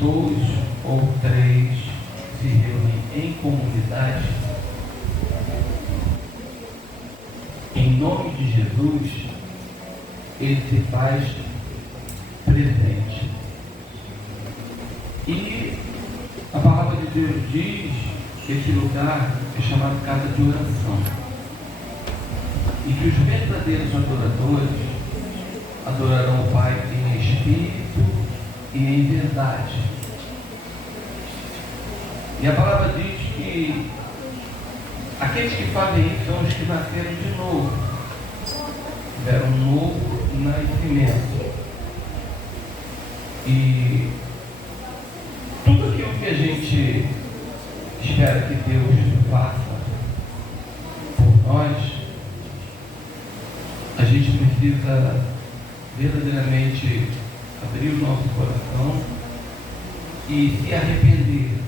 dois ou três se reúnem em comunidade, em nome de Jesus, ele se faz presente. E a palavra de Deus diz que esse lugar é chamado casa de oração. E que os verdadeiros adoradores adorarão o Pai em espírito e em verdade. E a palavra diz que aqueles que fazem isso são os que nasceram de novo, tiveram um novo nascimento. E tudo aquilo que a gente espera que Deus faça por nós, a gente precisa verdadeiramente abrir o nosso coração e se arrepender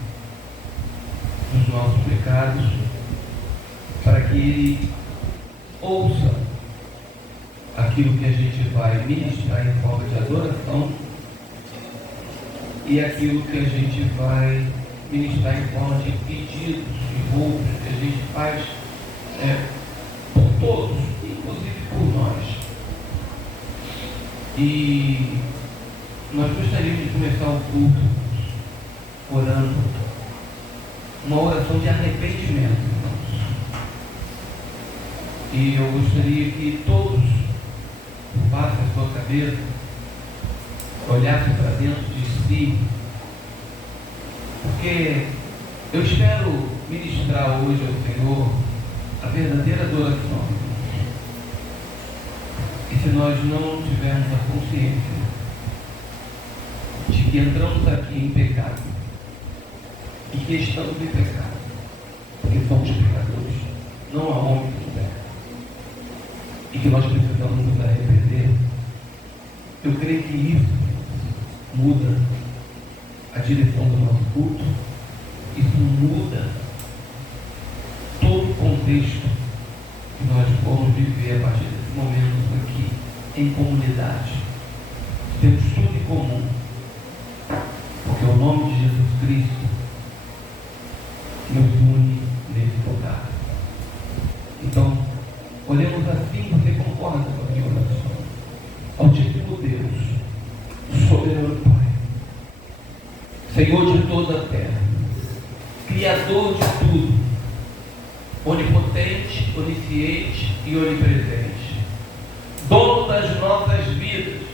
dos nossos pecados, para que Ele ouça aquilo que a gente vai ministrar em forma de adoração e aquilo que a gente vai ministrar em forma de pedidos e roubos que a gente faz por todos, inclusive por nós. E nós gostaríamos de começar o culto orando uma oração de arrependimento, irmãos. E eu gostaria que todos baixassem a sua cabeça, olhassem para dentro de si, porque eu espero ministrar hoje ao Senhor a verdadeira adoração. E se nós não tivermos a consciência de que entramos aqui em pecado e que estamos em pecado, porque somos pecadores, não há homem que não peca, e que nós precisamos nos arrepender, eu creio que isso muda a direção do nosso culto, isso muda todo o contexto que nós vamos viver a partir desse momento aqui, em comunidade. Temos tudo em comum, porque o nome de Jesus Cristo nos une nesse lugar. Então, olhemos assim, você concorda com a minha oração? Altíssimo Deus, soberano Pai, Senhor de toda a terra, Criador de tudo, onipotente, onisciente e onipresente, dono das nossas vidas,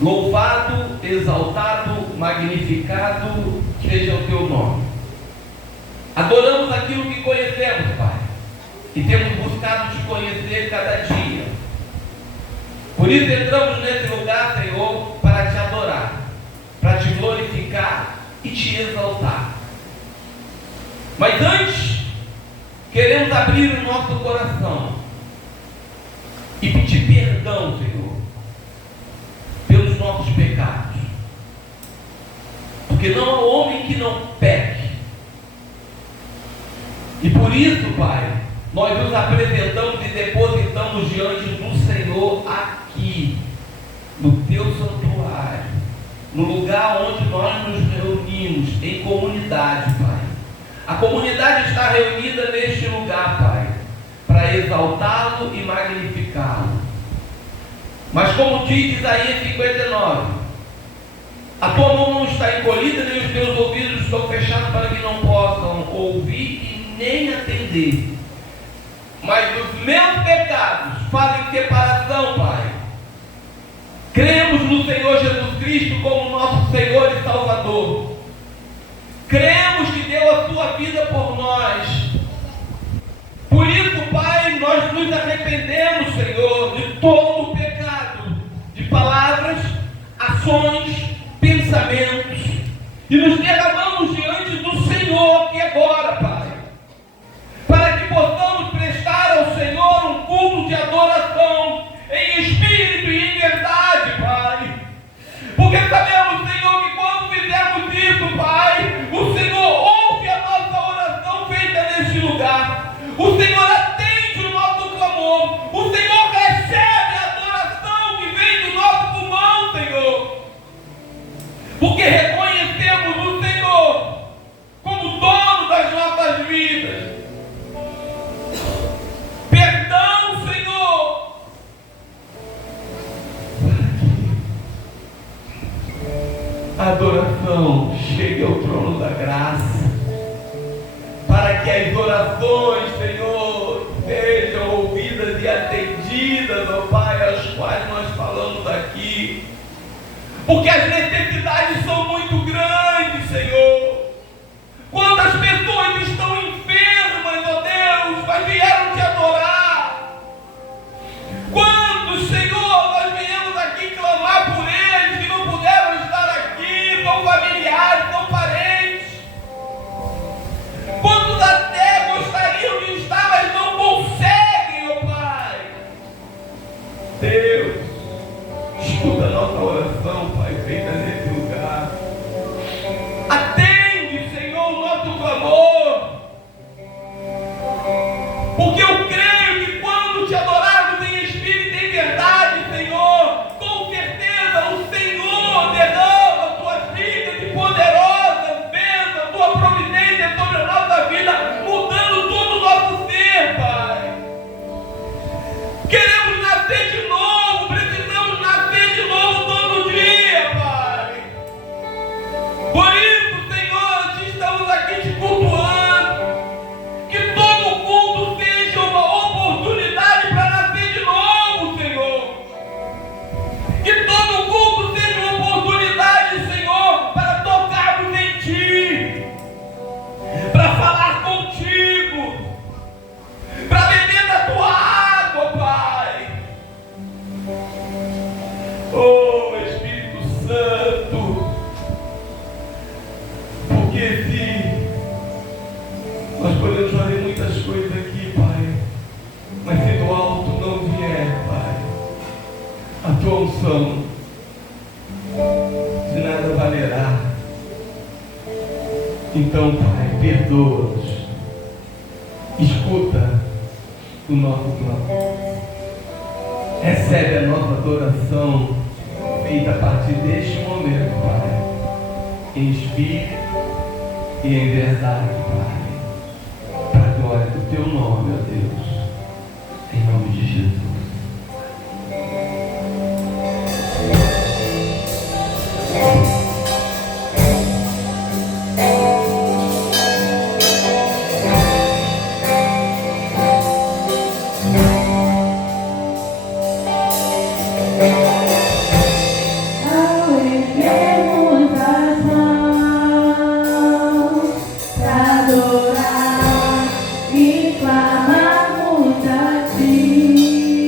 louvado, exaltado, magnificado seja o teu nome. Adoramos aquilo que conhecemos, Pai, e temos buscado te conhecer cada dia. Por isso entramos nesse lugar, Senhor, para te adorar, para te glorificar e te exaltar. Mas antes, queremos abrir o nosso coração e pedir perdão, Senhor, pelos nossos pecados. Porque não há homem que não peque. E por isso, Pai, nós nos apresentamos e depositamos diante do Senhor aqui, no teu santuário, no lugar onde nós nos reunimos, em comunidade, Pai. A comunidade está reunida neste lugar, Pai, para exaltá-lo e magnificá-lo. Mas como diz Isaías 59, a tua mão não está encolhida, nem os teus ouvidos estão fechados para que não possam ouvir e nem atender. Mas os meus pecados fazem separação, Pai. Cremos no Senhor Jesus Cristo como nosso Senhor e Salvador. Cremos que deu a sua vida por nós. Por isso, Pai, nós nos arrependemos, Senhor, de todo o pecado, de palavras, ações, pensamentos, e nos derramamos diante do Senhor aqui agora, Pai, para que possamos prestar ao Senhor um culto de adoração em espírito e em verdade, Pai. Porque sabemos, Senhor, que quando fizermos isso, Pai, o Senhor ouve a nossa oração feita neste lugar. O Senhor atende o nosso clamor. O Senhor recebe a adoração que vem do nosso pulmão, Senhor. a adoração chegue ao trono da graça, para que as orações, Senhor, sejam ouvidas e atendidas, ó Pai, as quais nós falamos aqui, porque as necessidades são muito grandes, Senhor. Quantas pessoas estão enfermas, ó Deus, mas vieram te adorar? Quantos, Senhor, nós viemos aqui clamar por eles que não puderam estar aqui, são familiares, são parentes. Quantos até gostariam de estar, mas não conseguem, ó Pai. Deus, escuta a nossa oração, Pai, feita nesse lugar. Atende, Senhor, o nosso clamor. Porque eu creio que quando te adorarmos em espírito e em verdade, Senhor, com certeza o Senhor derrama a tua vida de poderosa bênção, a tua providência sobre a nossa vida, mudando todo o nosso ser, Pai. Queremos nascer de novo, precisamos nascer de novo todo dia, Pai. Por isso, Senhor, estamos aqui te cultuando. Que todo culto seja uma oportunidade para nascer de novo, Senhor. Que todo culto seja uma oportunidade, Senhor, para tocarmos em Ti, para falar contigo, para beber da Tua água, Pai. Oh, Espírito Santo, porque se nós podemos fazer muitas coisas aqui, Pai, mas se do alto não vier, Pai, a Tua unção, de nada valerá. Então, Pai, perdoa-nos, escuta o nosso clamor, recebe a nossa adoração feita a partir deste momento, Pai, em espírito e em verdade, Pai, para a glória do Teu nome, ó Deus, em nome de Jesus. Adorar e clamar a Ti.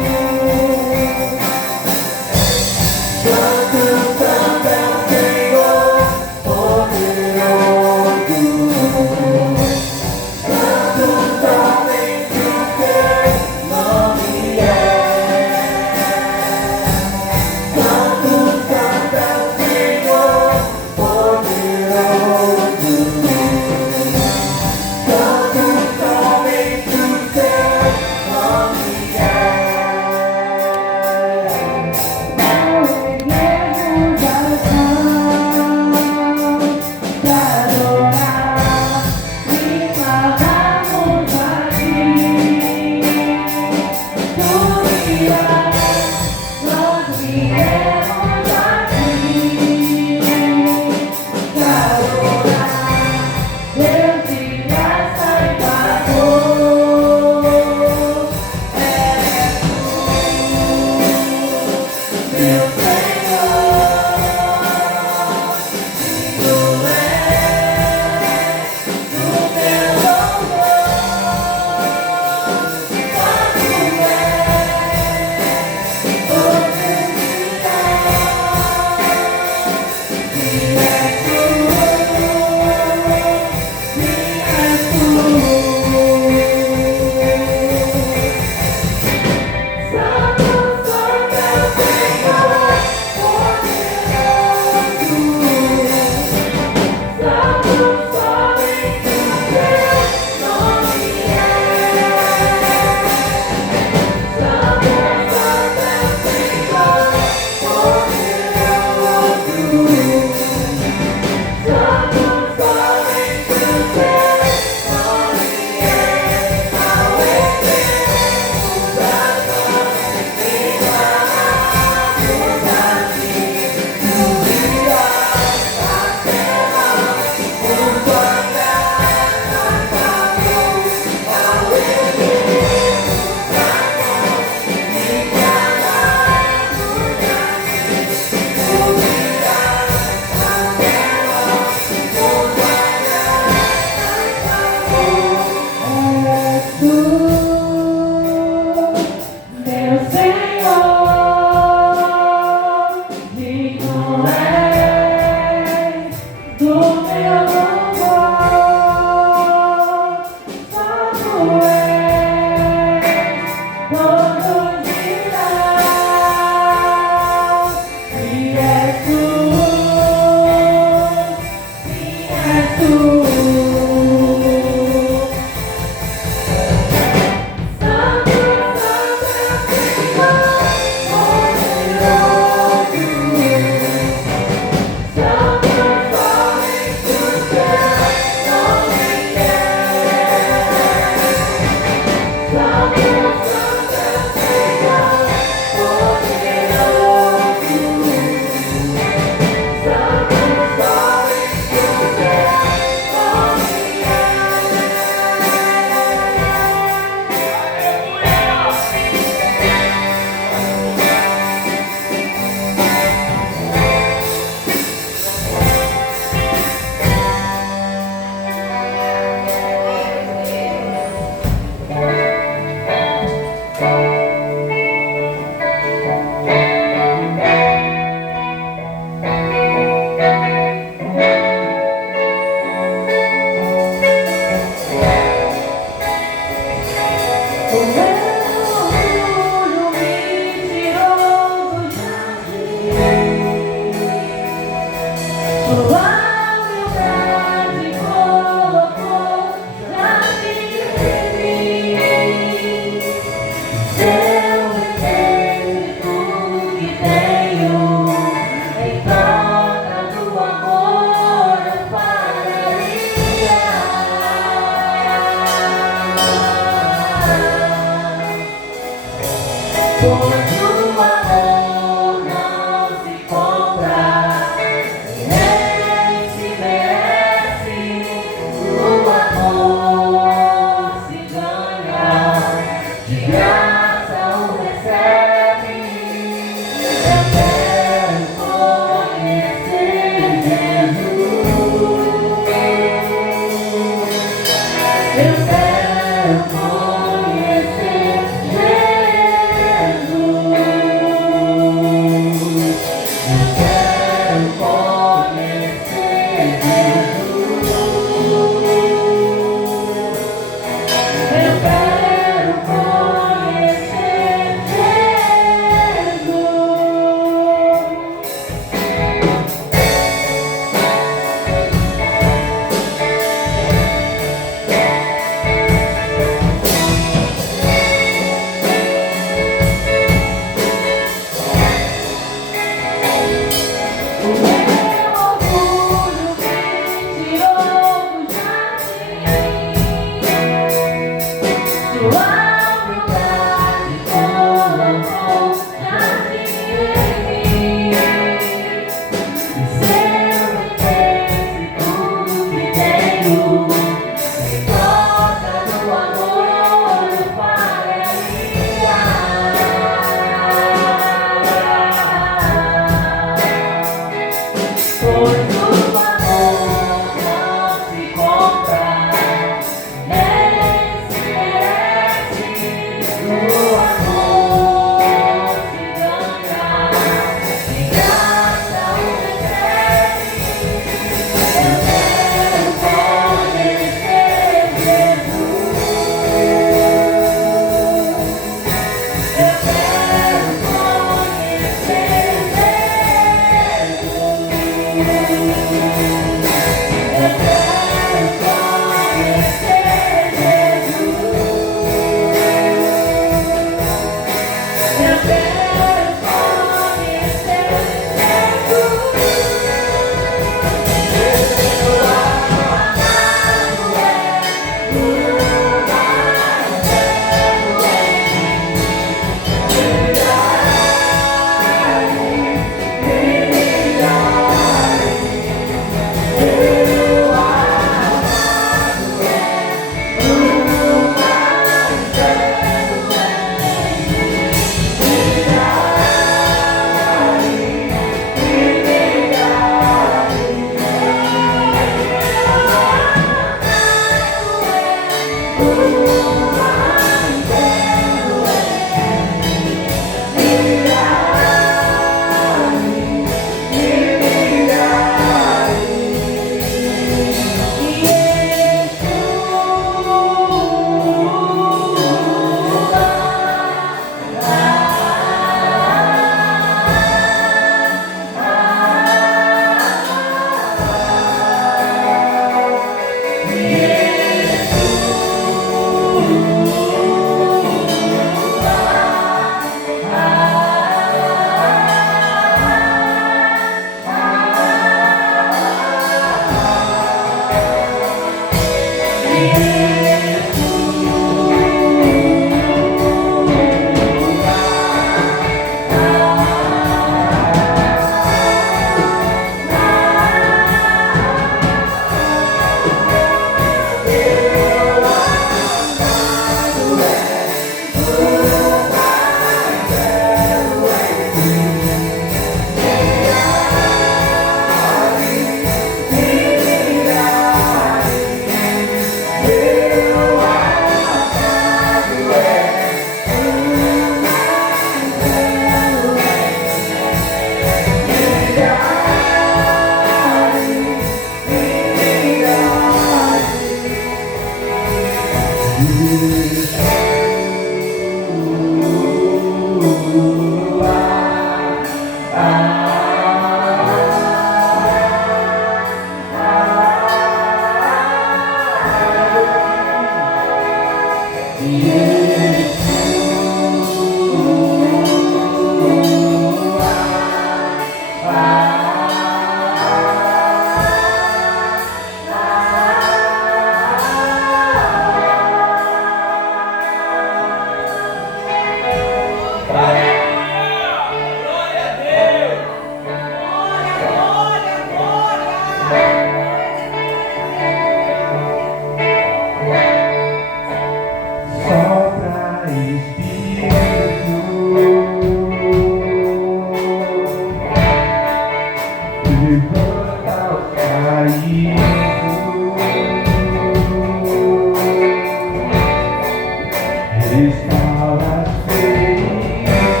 Restaura as feridas,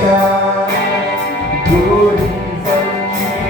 dores antigas.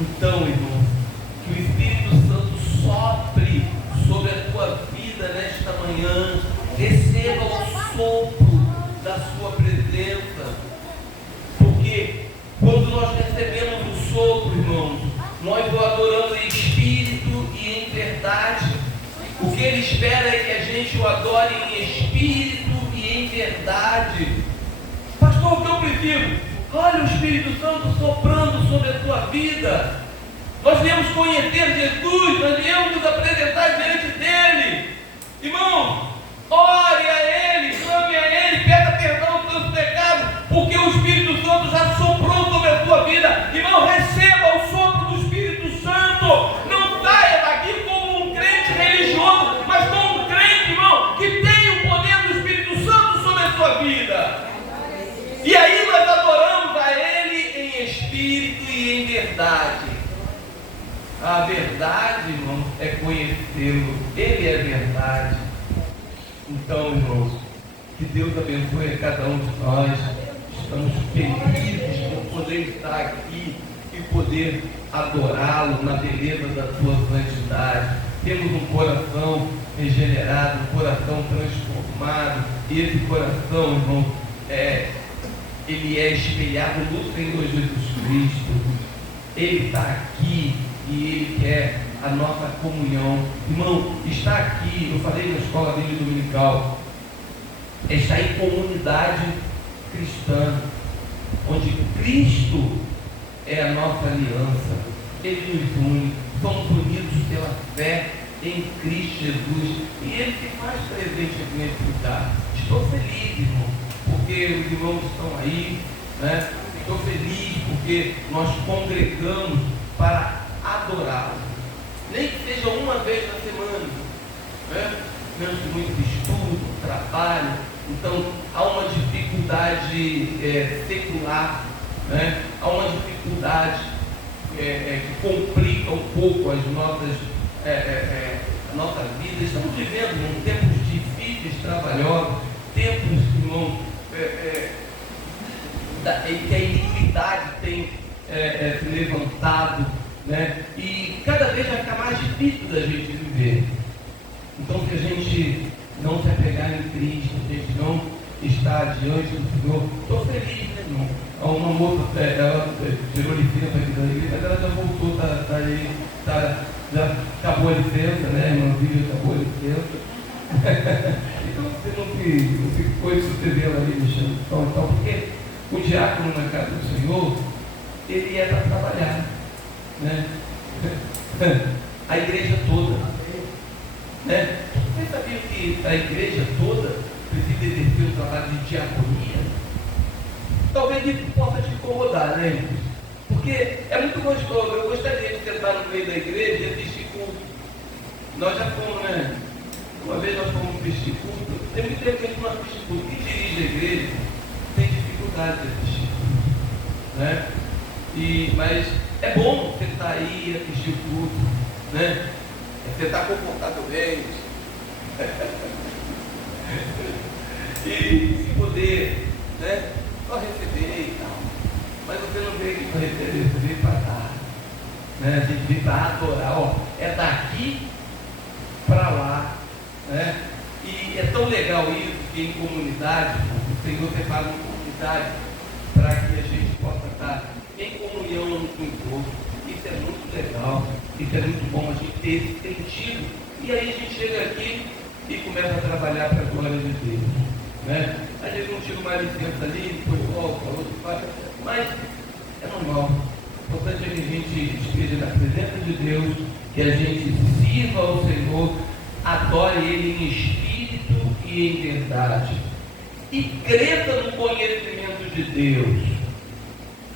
Então, irmão, que o Espírito Santo que Ele espera é que a gente o adore em espírito e em verdade. Pastor, o que eu preciso? Olha o Espírito Santo soprando sobre a tua vida. Nós viemos conhecer Jesus, nós viemos nos apresentar diante dEle. Irmão, ore a Ele, clame a Ele, peça perdão pelos teus pecados, porque o Espírito Santo já soprou sobre a tua vida. Irmão, receba o sopro do Espírito Santo. Não saia daqui como um crente religioso, mas como um crente, irmão, que tem o poder do Espírito Santo sobre a sua vida. E aí nós adoramos a Ele em espírito e em verdade. A verdade, irmão, é conhecê-lo. Ele é verdade. Então, irmãos, que Deus abençoe a cada um de nós. Estamos felizes por poder estar aqui e poder adorá-lo na beleza da sua santidade. Temos um coração regenerado, um coração transformado. E esse coração, irmão, ele é espelhado no Senhor Jesus Cristo. Ele está aqui e Ele quer a nossa comunhão. Irmão, está aqui, eu falei na escola dele dominical, está em comunidade cristã, onde Cristo é a nossa aliança. Ele nos une, somos unidos pela fé em Cristo Jesus, e Ele se faz presente aqui nesse lugar. Estou feliz, irmão, porque os irmãos estão aí, né? Estou feliz porque nós congregamos para adorá-lo, nem que seja uma vez na semana, né? Menos que muito estudo, trabalho. Então há uma dificuldade secular, né? Há uma dificuldade que complica um pouco as nossas, a nossa vida. Estamos vivendo em tempos difíceis, trabalhosos, tempos, irmão, em que a iniquidade tem se levantado, né? E cada vez vai ficar mais difícil da gente viver. Então, se a gente não se apegar em Cristo, a gente não estar diante do Senhor, estou feliz, né, irmão? Uma moça, ela tirou licença aqui da igreja, mas ela já voltou, já acabou a licença, né? Irmã Vivian acabou a licença. Então, você não ficou de você ver ela ali mexendo então, porque o diácono na casa do Senhor, ele é para trabalhar, né? A igreja toda, né? Você sabia que a igreja toda precisa exercer o trabalho de diaconia? Talvez isso possa te incomodar, né, irmãos? Porque é muito gostoso. Eu gostaria de sentar no meio da igreja e assistir culto. Nós já fomos, né? Uma vez nós fomos assistir culto. Tem muito tempo que a gente não assiste culto. Quem dirige a igreja tem dificuldade de assistir culto, né? Mas é bom você estar aí e assistir o culto, né? Você está confortavelmente. E se poder, né? Só receber e tal. Mas você não veio aqui para receber, você veio para dar, né? A gente veio para adorar, ó. É daqui para lá, né? E é tão legal isso que em comunidade, o Senhor separa uma comunidade para que a gente possa estar em comunhão um com o outro. Isso é muito legal, isso é muito bom a gente ter esse sentido. E aí a gente chega aqui e começa a trabalhar para a glória de Deus, né? A gente não tira uma licença ali, depois volta, outro faz, mas é normal. O importante é que a gente esteja na presença de Deus, que a gente sirva ao Senhor, adore Ele em espírito e em verdade, e cresça no conhecimento de Deus.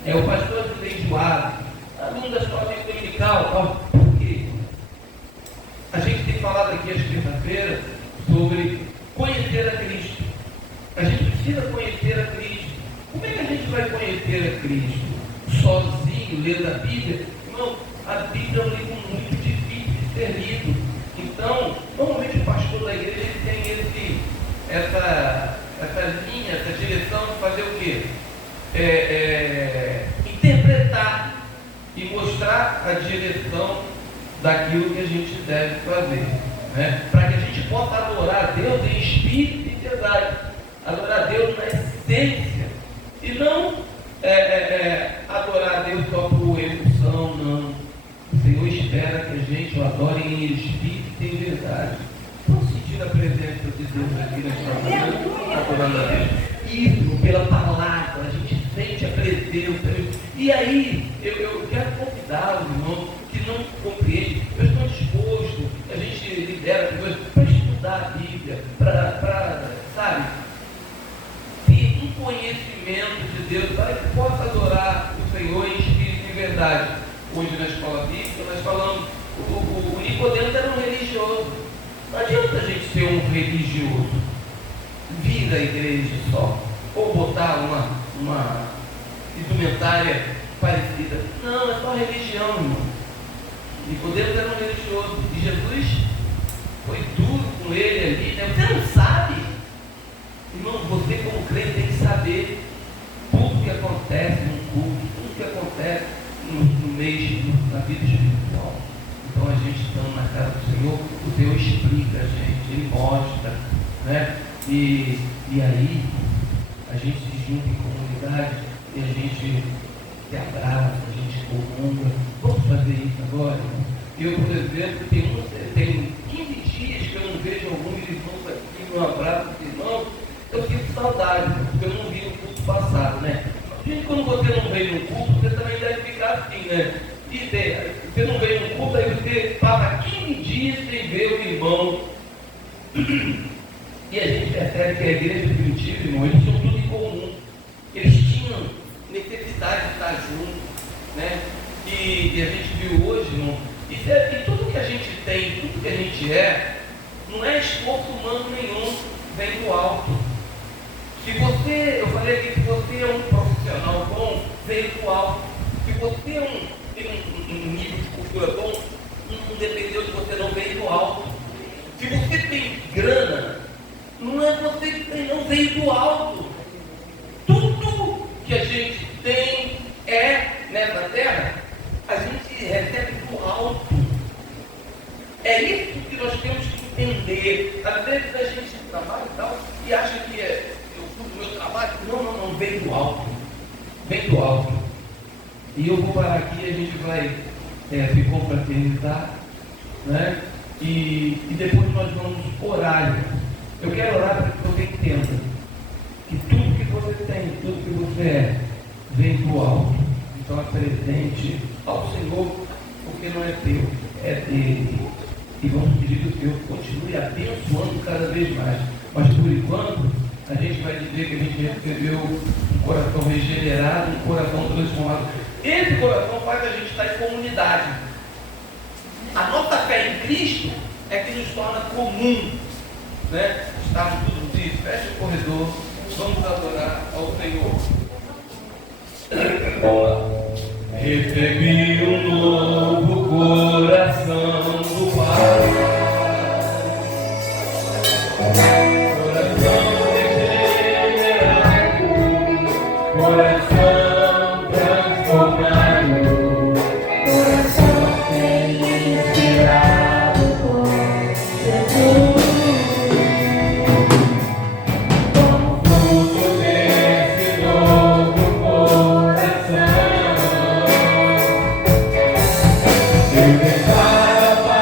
O pastor enjoado, aluno da escola dominical, por quê? A gente tem falado aqui às quinta-feiras sobre conhecer a Cristo. A gente precisa conhecer a Cristo. Como é que a gente vai conhecer a Cristo? Sozinho, lendo a Bíblia? Não, a Bíblia é um livro muito difícil de ser lido. Então, normalmente o pastor da igreja ele tem essa linha, essa direção de fazer o quê? Interpretar e mostrar a direção daquilo que a gente deve fazer, né? Para que a gente possa adorar a Deus em espírito e verdade, adorar a Deus na essência, e não adorar a Deus só por emoção, não. O Senhor espera que a gente o adore em espírito e em verdade. sentindo a presença de Deus aqui nesta manhã, adorando a Deus. Isso, pela palavra, a gente sente a presença. E aí, eu quero convidar os irmãos que não compreendem, eu estou disposto, a gente lidera pessoas para estudar a Bíblia, para, sabe, ter um conhecimento de Deus, para que possa adorar o Senhor em espírito e em verdade. Hoje na escola bíblica nós falamos, o Nicodemo era um religioso. Não adianta a gente ser um religioso, vir à igreja só, ou botar uma indumentária parecida. Não, é só religião, irmão. Nicodemo era um religioso. E Jesus foi duro com ele ali, né? Você não sabe? Irmão, você como crente tem que saber tudo que acontece no culto, tudo que acontece no meio, na vida espiritual. Então a gente estando na casa do Senhor, o Senhor explica a gente, Ele mostra, né? E aí a gente se junta em comunidade e a gente se abraça, a gente comunga. Vamos fazer isso agora, irmão? Eu, por exemplo, tenho 15 dias que eu não vejo alguns irmãos aqui no abraço dos irmãos. Eu sinto saudade, porque eu não vi no culto passado, né? Gente, quando você não veio no culto, você também deve ficar assim, né? E você não veio no culto, aí você passa 15 dias sem ver o irmão. E a gente percebe que a igreja primitiva, irmão, eles tinham tudo em comum. Eles tinham necessidade de estar juntos, né? E a gente viu hoje, irmão, e tudo que a gente tem, tudo que a gente não é esforço humano nenhum, vem do alto. Se você, eu falei aqui, se você é um profissional bom, vem do alto. Se você tem um nível de cultura bom, não dependeu de você, não veio do alto. Se você tem grana, não é você que tem, não veio do alto. Tudo que a gente tem nessa terra, a gente recebe do alto. É isso que nós temos que entender. Às vezes a gente trabalha e tal, e acha que eu cuido do meu trabalho. Não, vem do alto. Vem do alto. E eu vou parar aqui e a gente vai se confraternizar, né? E depois nós vamos orar. Eu quero orar para que você entenda que tudo que você tem, tudo que você vem do alto. Então apresente ao Senhor, porque não é teu, é dele. E vamos pedir que o Senhor continue abençoando cada vez mais. Mas por enquanto, a gente vai dizer que a gente recebeu um coração regenerado, um coração transformado. Esse coração faz a gente estar em comunidade. A nossa fé em Cristo é que nos torna comum, né? Estamos todos juntos, fecha o corredor, vamos adorar ao Senhor. Recebi um novo coração do Pai. Coração regenerado, coração transformado, coração inspirado por Jesus. Como fruto desse novo coração, eu declaro a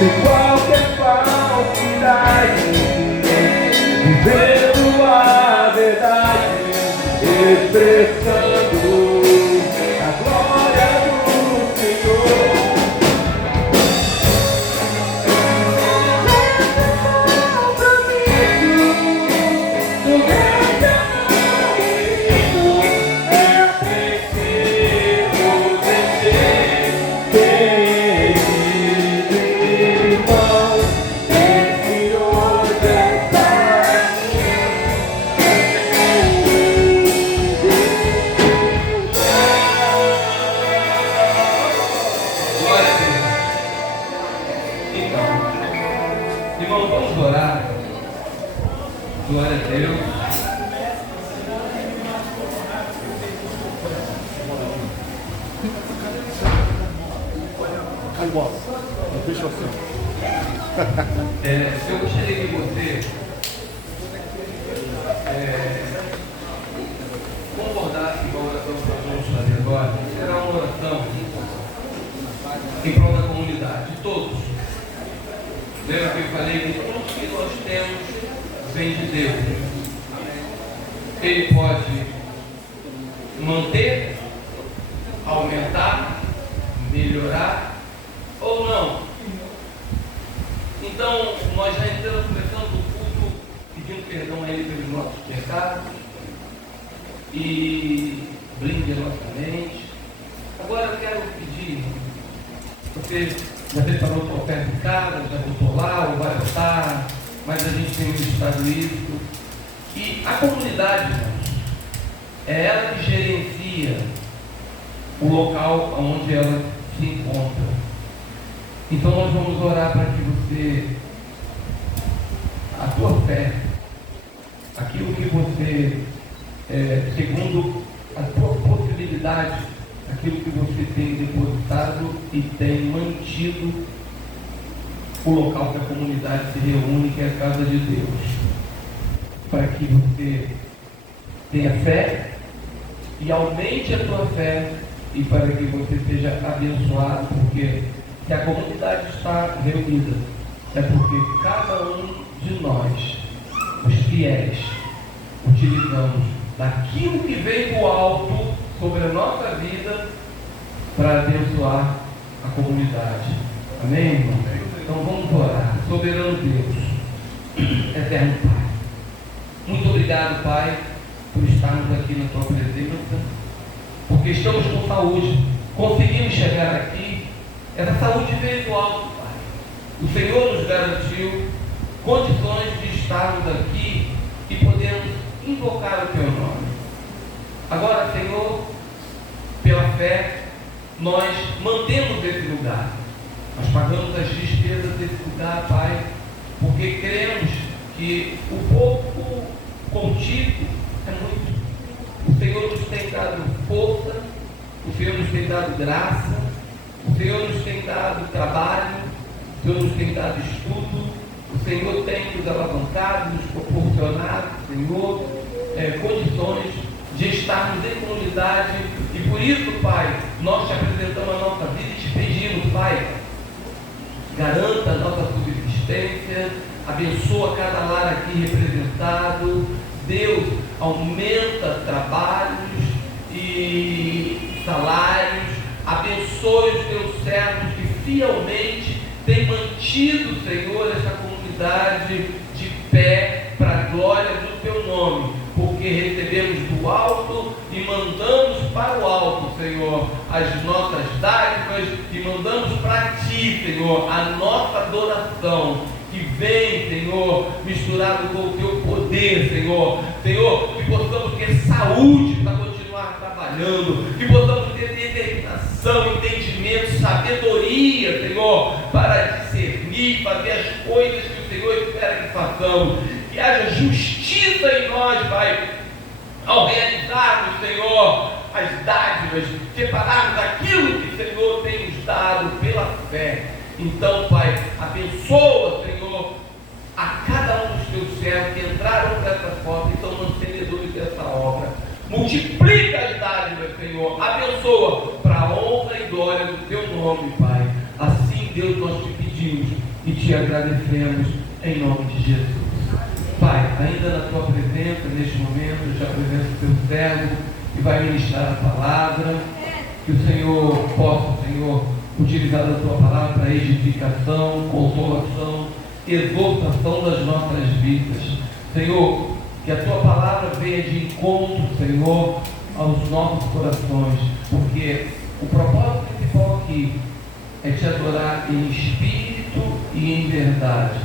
de qualquer falsidade, vivendo a verdade, expressando a glória do Senhor. Glória a Deus. Deixa eu ser. Eu gostaria que você concordasse com a oração que nós vamos fazer agora. Será uma oração em prol da comunidade, de todos. Lembra que eu falei que tudo que nós temos vem de Deus. Ele pode manter, aumentar, melhorar ou não. Então, nós já entramos começando o culto pedindo perdão a Ele pelos nossos pecados e blinde a nossa mente. Agora eu quero pedir, você já preparou sua oferta em casa, já botou lá ou vai botar, mas a gente tem ministrado isso. E a comunidade, irmãos, é ela que gerencia o local onde ela se encontra. Então nós vamos orar para que você, a tua fé, aquilo que você, segundo a tua possibilidade, aquilo que você tem depositado e tem mantido o local que a comunidade se reúne, que é a casa de Deus, para que você tenha fé e aumente a tua fé e para que você seja abençoado, porque se a comunidade está reunida, é porque cada um de nós, os fiéis, utilizamos daquilo que vem do alto sobre a nossa vida para abençoar a comunidade. Amém, irmão? Então vamos orar. Soberano Deus, eterno Pai, muito obrigado, Pai, por estarmos aqui na tua presença, porque estamos com saúde, conseguimos chegar aqui. Essa saúde veio do alto, Pai. O Senhor nos garantiu condições de estarmos aqui e podermos invocar o teu nome. Agora, Senhor, pela fé, nós mantemos esse lugar. Nós pagamos as despesas desse lugar, Pai, porque cremos que o pouco contigo é muito. O Senhor nos tem dado força, o Senhor nos tem dado graça, o Senhor nos tem dado trabalho, o Senhor nos tem dado estudo, o Senhor tem nos alavancado, nos proporcionado, Senhor, condições de estarmos em comunidade. E por isso, Pai, nós te apresentamos a nossa vida e te pedimos, Pai, garanta a nossa subsistência, abençoa cada lar aqui representado. Deus, aumenta trabalhos e salários, abençoe os teus servos que fielmente têm mantido, Senhor, essa comunidade de pé para a glória do teu nome, porque recebemos do alto e mandamos para o alto, Senhor, as nossas dádivas e mandamos para ti, Senhor, a nossa adoração, que vem, Senhor, misturado com o teu poder, Senhor. Senhor, que possamos ter saúde para continuar trabalhando, que possamos ter determinação, entendimento, sabedoria, Senhor, para discernir, fazer as coisas que o Senhor espera que façamos. Que haja justiça em nós, Pai, ao realizarmos, Senhor, as dádivas, separarmos aquilo que o Senhor tem nos dado pela fé. Então, Pai, abençoa, Senhor, a cada um dos teus servos que entraram para essa porta e são mantenedores dessa obra. Multiplica as dádivas, Senhor, abençoa para a honra e glória do teu nome, Pai. Assim, Deus, nós te pedimos, e te agradecemos em nome de Jesus. Pai, ainda na tua presença, neste momento, eu te apresento o teu servo que vai ministrar a palavra, que o Senhor possa, Senhor, utilizar a tua palavra para edificação, consolação, exortação das nossas vidas. Senhor, que a tua palavra venha de encontro, Senhor, aos nossos corações, porque o propósito principal aqui é te adorar em espírito e em verdade,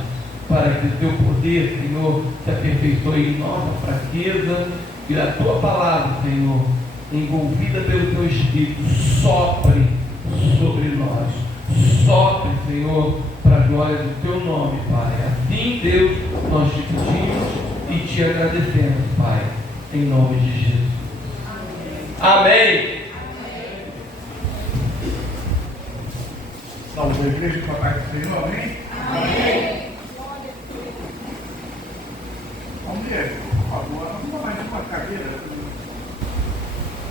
para que o teu poder, Senhor, se aperfeiçoe em nossa fraqueza, e a tua palavra, Senhor, envolvida pelo teu Espírito, sopre sobre nós, sopre, Senhor, para a glória do teu nome, Pai. Assim, Deus, nós te pedimos e te agradecemos, Pai, em nome de Jesus. Amém. Salve a igreja com a paz do Senhor, amém? Amém. Vamos ver, por favor, arruma mais uma cadeira.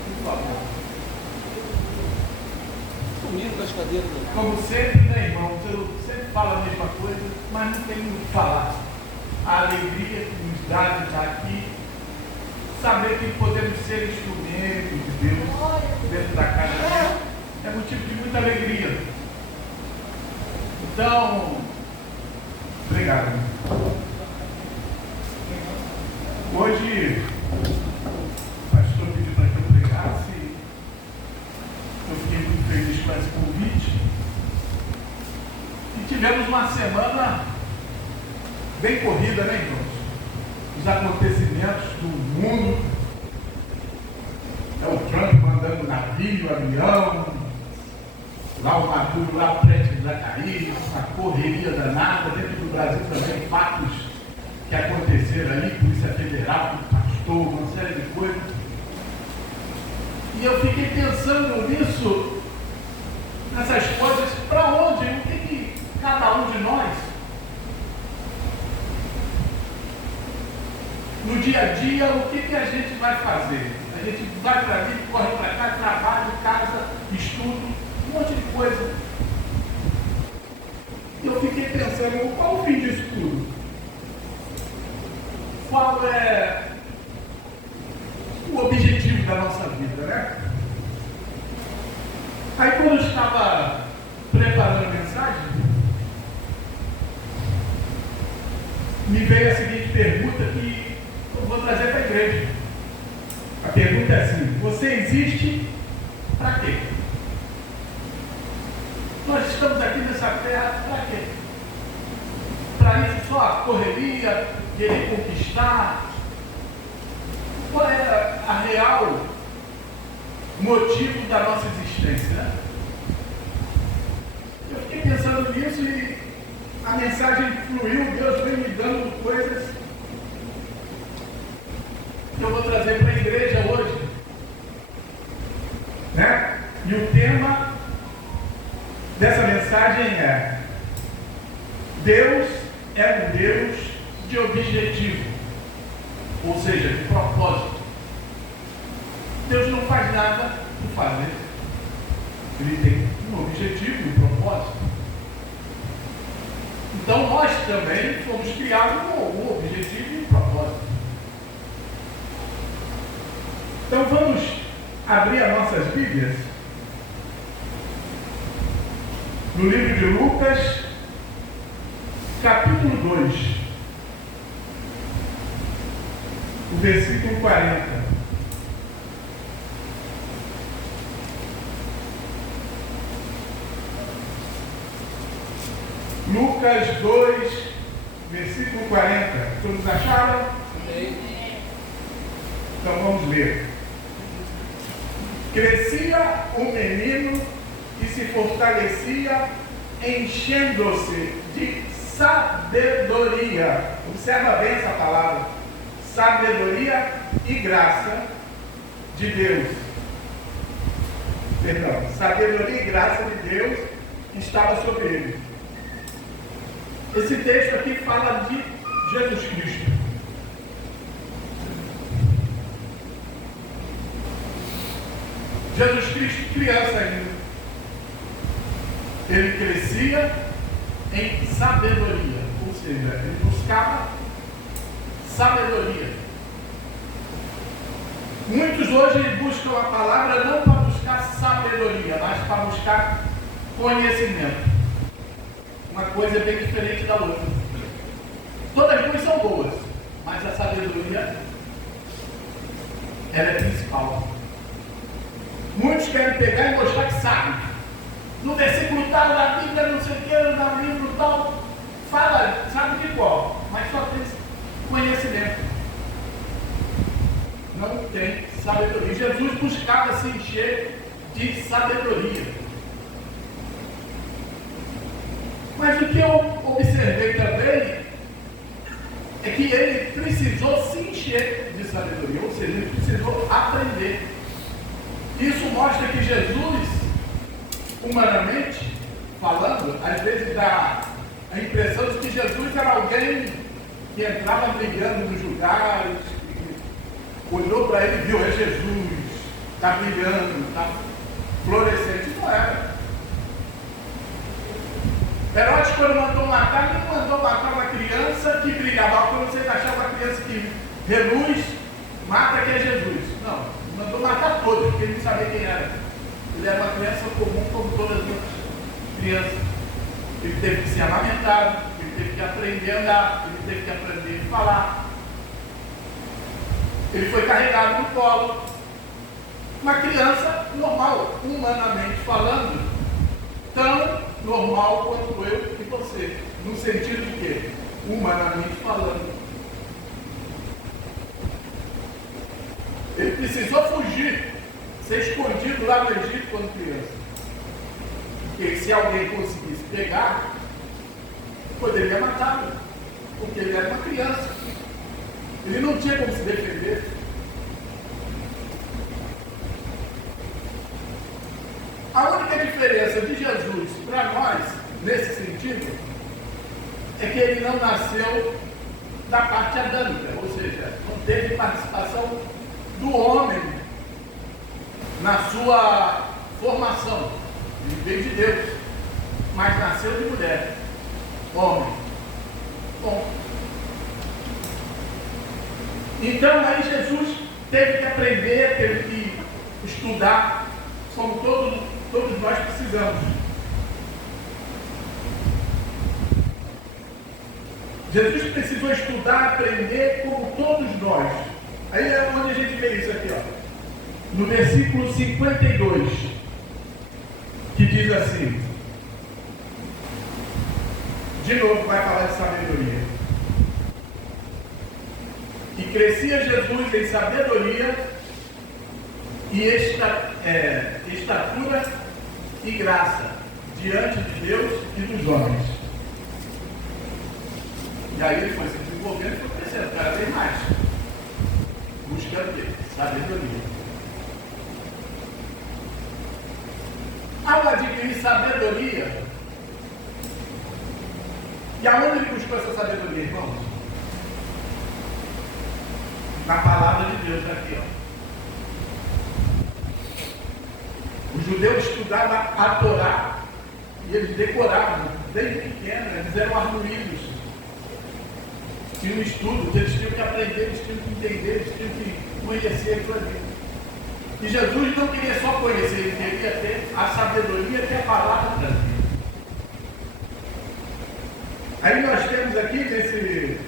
Por favor. Sumindo das cadeiras. Como sempre, né, irmãos? Eu sempre falo a mesma coisa, mas não tenho o que falar. A alegria que nos dá de estar aqui, saber que podemos ser instrumentos de Deus dentro da casa de Deus, é motivo de muita alegria. Então, obrigado. Hoje, o pastor pediu para que eu pregasse. Eu fiquei muito feliz com esse convite. E tivemos uma semana bem corrida, né, irmãos? Os acontecimentos do mundo. É o Trump mandando navio, avião, lá o Maduro lá prestes a cair, uma correria danada, dentro do Brasil também, fatos que aconteceram ali, Polícia Federal, pastor, uma série de coisas. E eu fiquei pensando nisso, nessas coisas, para onde, o que cada um de nós, no dia a dia, o que a gente vai fazer? A gente vai para ali, corre para cá, trabalho, casa, estudo, um monte de coisa. E eu fiquei pensando, qual o fim disso tudo? Qual é o objetivo da nossa vida, né? Aí quando eu estava preparando a mensagem, me veio a seguinte pergunta que eu vou trazer para a igreja. A pergunta é assim: você existe para quê? Nós estamos aqui nessa terra para quê? Para isso só a correria, querer conquistar? Qual é a real motivo da nossa existência, né? Eu fiquei pensando nisso e a mensagem fluiu, Deus veio me dando coisas que eu vou trazer para a igreja hoje, né? E o tema dessa mensagem é: Deus é um Deus de objetivo, ou seja, de propósito. Deus não faz nada por fazer, ele tem um objetivo, um propósito. Então nós também fomos criados com um objetivo e um propósito. Então vamos abrir as nossas Bíblias no livro de Lucas, capítulo 2, o versículo 40. Lucas 2, versículo 40. Todos acharam? Então vamos ler. Crescia o menino e se fortalecia, enchendo-se de sabedoria. Observa bem essa palavra. Sabedoria e graça de Deus. Perdão. Sabedoria e graça de Deus estava sobre ele. Esse texto aqui fala de Jesus Cristo. Jesus Cristo, criança ainda. Ele crescia em sabedoria. Ou seja, ele buscava sabedoria. Muitos hoje buscam a palavra não para buscar sabedoria, mas para buscar conhecimento. Uma coisa bem diferente da outra. Todas as duas são boas, mas a sabedoria ela é principal. Muitos querem pegar e mostrar que sabem. No versículo tal da Bíblia, não sei o que, no livro tal, fala, sabe de qual, mas só tem conhecimento. Não tem sabedoria. Jesus buscava se encher de sabedoria. Mas o que eu observei também é que ele precisou se encher de sabedoria, ou seja, ele precisou aprender. Isso mostra que Jesus, humanamente falando, às vezes dá a impressão de que Jesus era alguém que entrava brigando nos lugares, olhou para ele e viu, é Jesus, está brilhando, está florescente. Não era. Herodes, quando mandou matar, não mandou matar uma criança que brilhava. Quando você achar uma criança que reluz, mata que é Jesus. Não, mandou matar todos, porque ele não sabia quem era. Ele era uma criança comum como todas as outras crianças. Ele teve que ser amamentado, ele teve que aprender a andar, ele teve que aprender a falar. Ele foi carregado no colo. Uma criança normal, humanamente falando, tão normal quanto eu e você. No sentido de quê? Humanamente falando. Ele precisou fugir, ser escondido lá no Egito quando criança. Porque se alguém conseguisse pegar, poderia matá-lo. Porque ele era uma criança. Ele não tinha como se defender. A única diferença de Jesus para nós, nesse sentido, é que ele não nasceu da parte adâmica, ou seja, não teve participação do homem na sua formação. Ele veio de Deus, mas nasceu de mulher, homem. Bom. Então aí Jesus teve que aprender, teve que estudar, como todos nós precisamos. Jesus precisou estudar, aprender como todos nós. Aí é onde a gente vê isso aqui, ó. No versículo 52, que diz assim, de novo vai falar de sabedoria. E crescia Jesus em sabedoria e estatura e graça diante de Deus e dos homens. E aí ele foi se desenvolvendo e foi crescendo cada vez mais, buscando sabedoria. Ao adquirir sabedoria, e aonde ele buscou essa sabedoria, irmãos? Na palavra de Deus aqui, ó. O judeu estudava a Torá e eles decoravam desde pequenos, eles eram arruídos. Tinham estudos, eles tinham que aprender, eles tinham que entender, eles tinham que conhecer aquilo ali. E Jesus não queria só conhecer, ele queria ter a sabedoria que a palavra trazia. Aí nós temos aqui nesse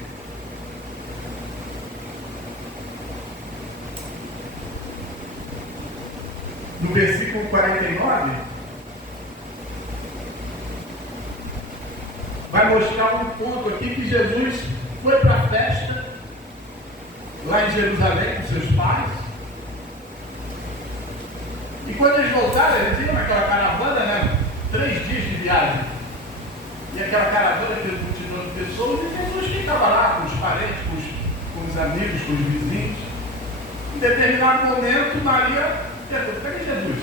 no versículo 49, vai mostrar um ponto aqui que Jesus foi para a festa lá em Jerusalém com seus pais. E quando eles voltaram, eles iam naquela caravana, né? 3 dias de viagem. E aquela caravana, aquele multidão de pessoas, e Jesus ficava lá com os parentes, com os amigos, com os vizinhos. Em determinado momento, Maria pergunta, cadê Jesus?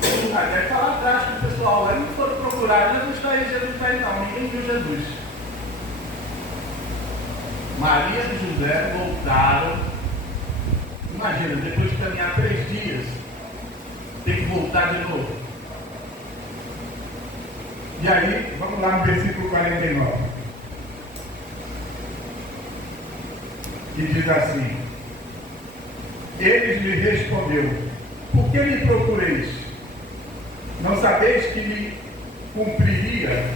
Deve estar lá atrás com o pessoal. Aí não foram procurar, Jesus está aí, Jesus está aí, não. Ninguém viu Jesus. Maria e José voltaram. Imagina, depois de caminhar 3 dias, tem que voltar de novo. E aí, vamos lá no versículo 49. Que diz assim: Eles lhe respondeu: Por que me procureis? Não sabeis que me cumpria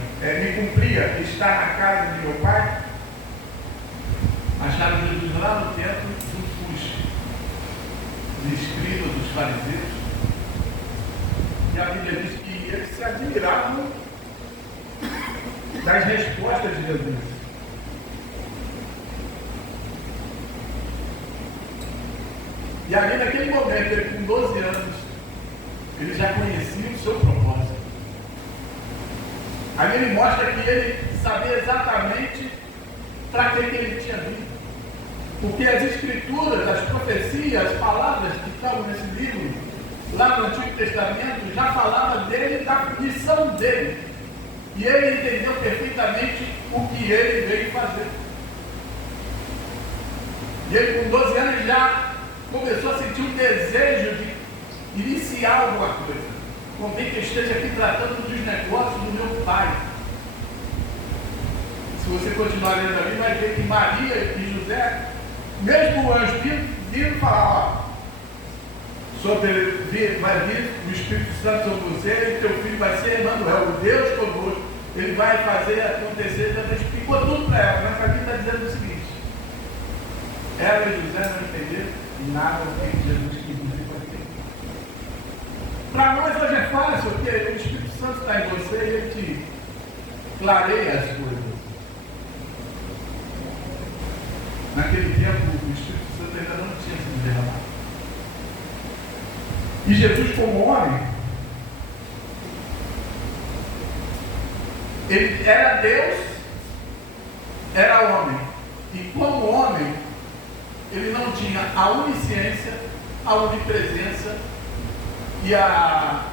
estar na casa de meu pai? Acharam Jesus lá no templo dos escribas, dos fariseus. E a Bíblia diz que eles se admiravam das respostas de Jesus. E ali naquele momento, ele com 12 anos, ele já conhecia o seu propósito. Ali ele mostra que ele sabia exatamente para que ele tinha vindo. Porque as escrituras, as profecias, as palavras que estavam nesse livro, lá no Antigo Testamento, já falavam dele, da missão dele. E ele entendeu perfeitamente o que ele veio fazer. E ele com 12 anos já começou a sentir um desejo de iniciar alguma coisa. Convém que eu esteja aqui tratando dos negócios do meu pai. Se você continuar lendo ali, vai ver que Maria e José, mesmo o anjo vindo falar, vai vir o Espírito Santo sobre você e teu filho vai ser Emanuel, o Deus conosco. Ele vai fazer acontecer. Ele explicou tudo para ela, mas aqui está dizendo o seguinte: ela e José não entenderam nada do que Jesus quis dizer para ele. Para nós hoje é fácil, porque o Espírito Santo está em você e ele te clareia as coisas. Naquele tempo, o Espírito Santo ainda não tinha sido derramado. E Jesus, como homem, ele era Deus, era homem. E como homem, ele não tinha a onisciência, a onipresença e a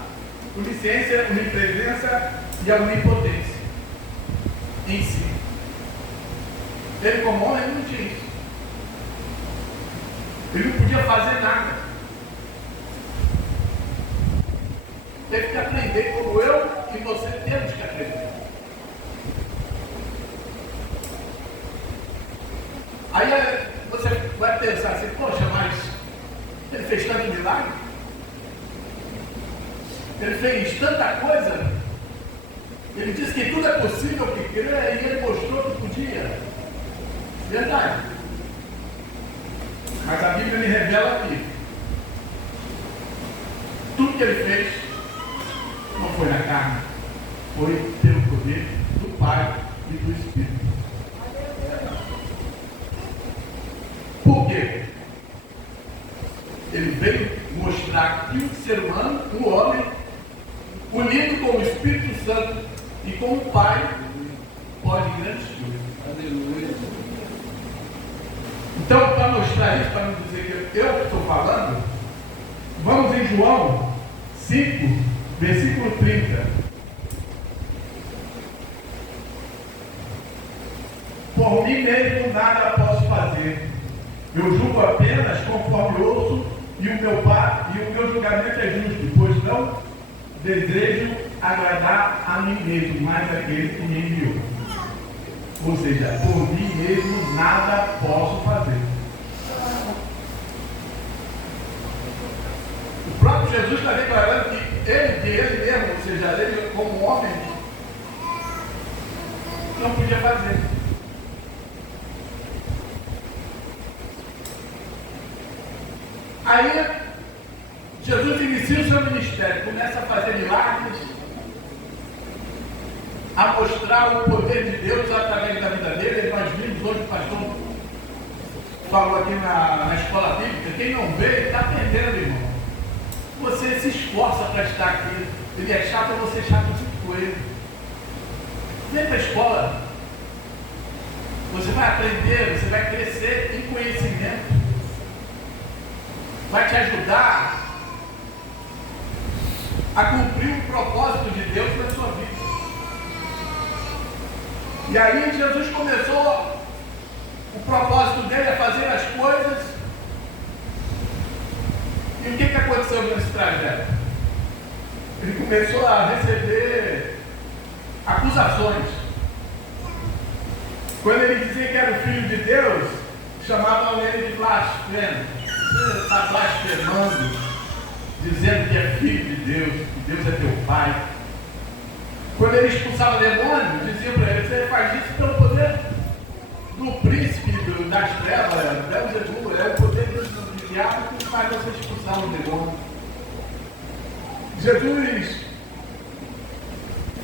onisciência, onipresença e a onipotência em si. Ele como homem, ele não tinha isso. Ele não podia fazer nada. Teve que aprender como eu e você temos que aprender. Aí você vai pensar assim: poxa, mas ele fez tanto milagre? Ele fez tanta coisa? Ele disse que tudo é possível que crê e ele mostrou que podia. Verdade. Mas a Bíblia me revela que tudo que ele fez não foi na carne, foi pelo poder do Pai e do Espírito. Por quê? Ele veio mostrar que o ser humano, o homem, unido com o Espírito Santo e com o Pai, pode grandes coisas. Aleluia. Então, para mostrar isso, para não dizer que eu estou falando, vamos em João 5, versículo 30. Por mim mesmo nada posso fazer. Eu julgo apenas conforme ouço, e o meu julgamento é justo, pois não desejo agradar a mim mesmo, mas aquele que me enviou. Ou seja, por mim mesmo nada posso fazer. O próprio Jesus está declarando que ele mesmo, ou seja, ele como homem, não podia fazer. Aí, Jesus inicia o seu ministério, começa a fazer milagres, a mostrar o poder de Deus através da vida dele. Nós vimos hoje, o pastor falou aqui na escola bíblica: quem não veio está perdendo, irmão. Você se esforça para estar aqui. Ele é chato, você é chato junto com ele. Vem para a escola. Você vai aprender, você vai crescer em conhecimento. Vai te ajudar a cumprir o propósito de Deus na sua vida. E aí Jesus começou o propósito dele a fazer as coisas. E o que aconteceu nesse trajeto? Ele começou a receber acusações. Quando ele dizia que era o Filho de Deus, chamavam ele de blasfemo. Você está blasfemando, dizendo que é filho de Deus, que Deus é teu Pai. Quando ele expulsava demônios, diziam para ele: você faz isso pelo poder do príncipe das trevas, Beelzebub, é o poder do diabo que faz você expulsar o demônio. Jesus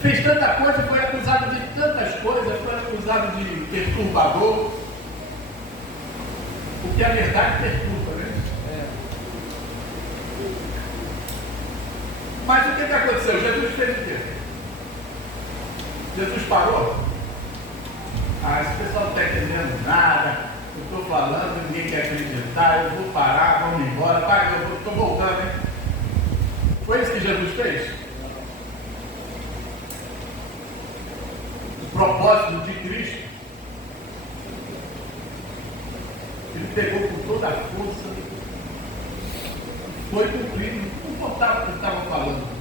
fez tanta coisa, foi acusado de tantas coisas, foi acusado de perturbador, porque a verdade perturba, né? Mas o que aconteceu? Jesus fez o quê? Jesus parou? Esse pessoal não está entendendo nada, eu estou falando, ninguém quer acreditar, eu vou parar, vamos embora, tá, eu estou voltando, hein? Foi isso que Jesus fez? O propósito de Cristo, ele pegou com toda a força, foi cumprido, não importava o que estavam falando.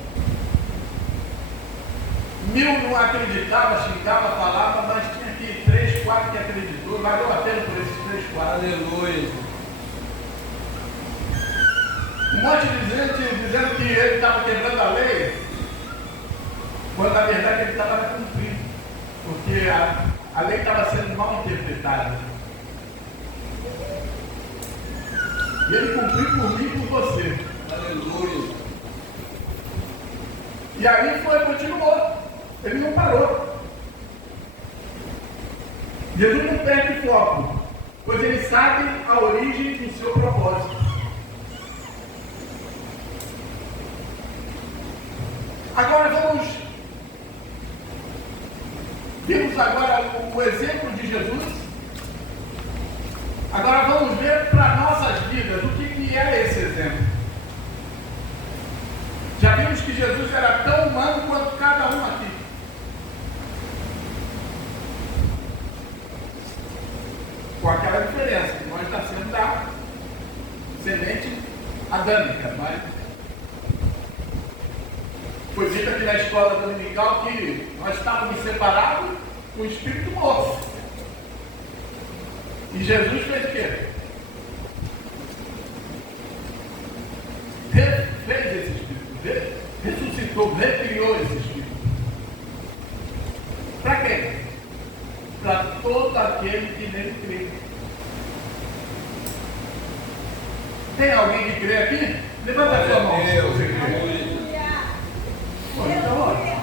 1000 não acreditava, xingava, falava, mas tinha aqui 3, 4 que acreditou, valeu a pena por esses 3, 4. Aleluia. Um monte de gente dizendo que ele estava quebrando a lei, quando na verdade ele estava cumprindo, porque a lei estava sendo mal interpretada. E ele cumpriu por mim e por você. Aleluia. E aí continuou. Ele não parou. Jesus não perde foco, pois ele sabe a origem do seu propósito. Agora vimos agora o exemplo de Jesus. Agora vamos ver para nossas vidas o que é esse exemplo. Já vimos que Jesus era tão humano quanto cada um aqui. Com aquela diferença, que nós estamos sendo da semente adâmica, mas foi dito aqui na escola dominical que nós estávamos separados com o espírito morto. E Jesus fez o quê? Refez esse espírito, ressuscitou, recriou esse espírito. Para quem? Para todo aquele que nele crê. Tem alguém que crê aqui? Levanta a sua mão se você crê. Então, olha,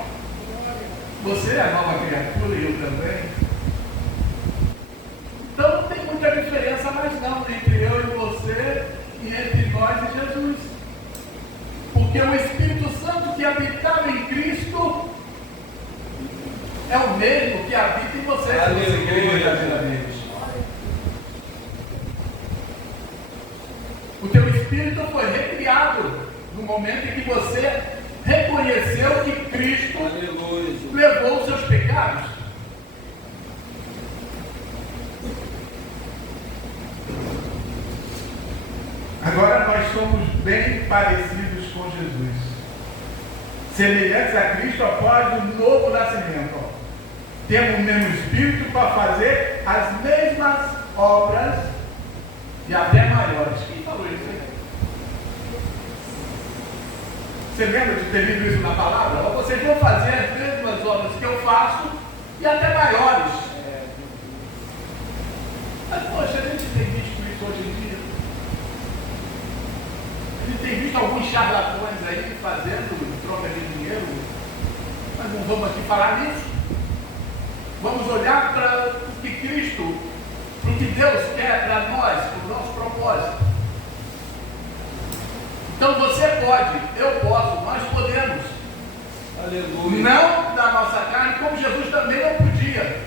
você é a nova criatura e eu também. Então não tem muita diferença mais não entre eu e você e entre nós e Jesus. Porque o Espírito Santo que habitava em Cristo é o mesmo que habita em você, se você crê verdadeiramente. O teu Espírito foi recriado no momento em que você reconheceu que Cristo levou os seus pecados. Agora nós somos bem parecidos com Jesus, semelhantes a Cristo após o novo nascimento. Temos o mesmo Espírito para fazer as mesmas obras e até maiores. Quem falou isso aí? Você lembra de ter lido isso na palavra? Vocês vão fazer as mesmas obras que eu faço e até maiores. Mas, poxa, a gente tem visto isso hoje em dia. A gente tem visto alguns charlatões aí fazendo troca de dinheiro. Mas não vamos aqui falar nisso. Vamos olhar para o que Cristo, para o que Deus quer para nós, para o nosso propósito. Então você pode, eu posso, nós podemos. Aleluia. Não da nossa carne, como Jesus também não podia.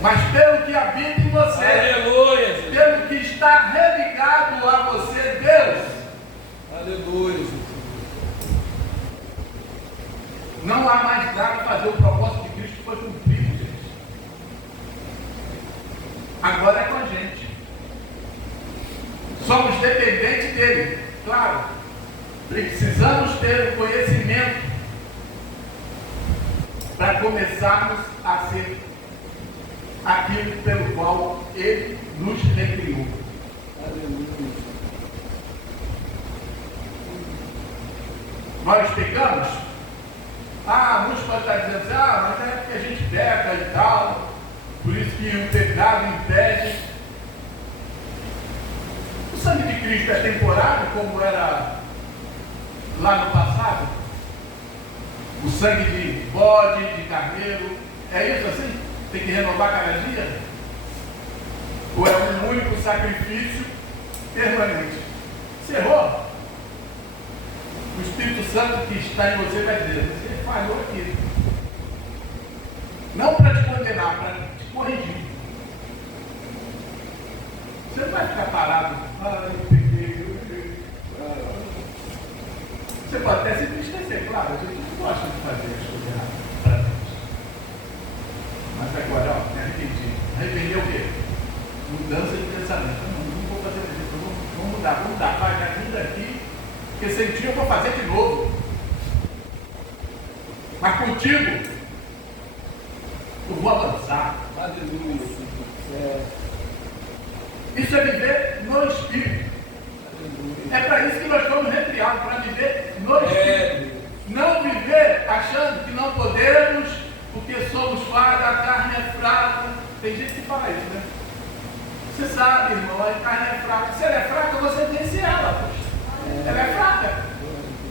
Mas pelo que habita em você. Aleluia. Pelo que está religado a você, Deus. Aleluia. Não há mais nada a fazer, o propósito de Cristo foi cumprido, gente. Agora é com a gente. Somos dependentes dele, claro. Precisamos ter o conhecimento para começarmos a ser aquilo pelo qual Ele nos recriou. Nós pecamos? Muitos podem estar dizendo assim, mas é porque a gente peca e tal, por isso que o pecado impede. O sangue de Cristo é temporário, como era lá no passado? O sangue de bode, de carneiro, é isso assim? Tem que renovar cada dia? Ou é um único sacrifício permanente? Você errou? O Espírito Santo que está em você vai dizer, você falhou aqui. Não para te condenar, para te corrigir. Você não vai ficar parado, eu peguei. Você pode até se entristecer, claro, a gente não gosta de fazer as coisas erradas para Deus. Mas agora, me arrependi. Arrepender o quê? Mudança de pensamento. Não vou fazer isso, vou mudar, vai, já vim daqui. Porque sem ti eu vou fazer de novo. Mas contigo, eu vou avançar. Aleluia. Isso é viver no Espírito. É para isso que nós fomos recriados, para viver no Espírito. Não viver achando que não podemos, porque somos falhos, a carne é fraca. Tem gente que fala isso, né? Você sabe, irmão, a carne é fraca. Se ela é fraca, você vence ela, poxa. Ela é fraca.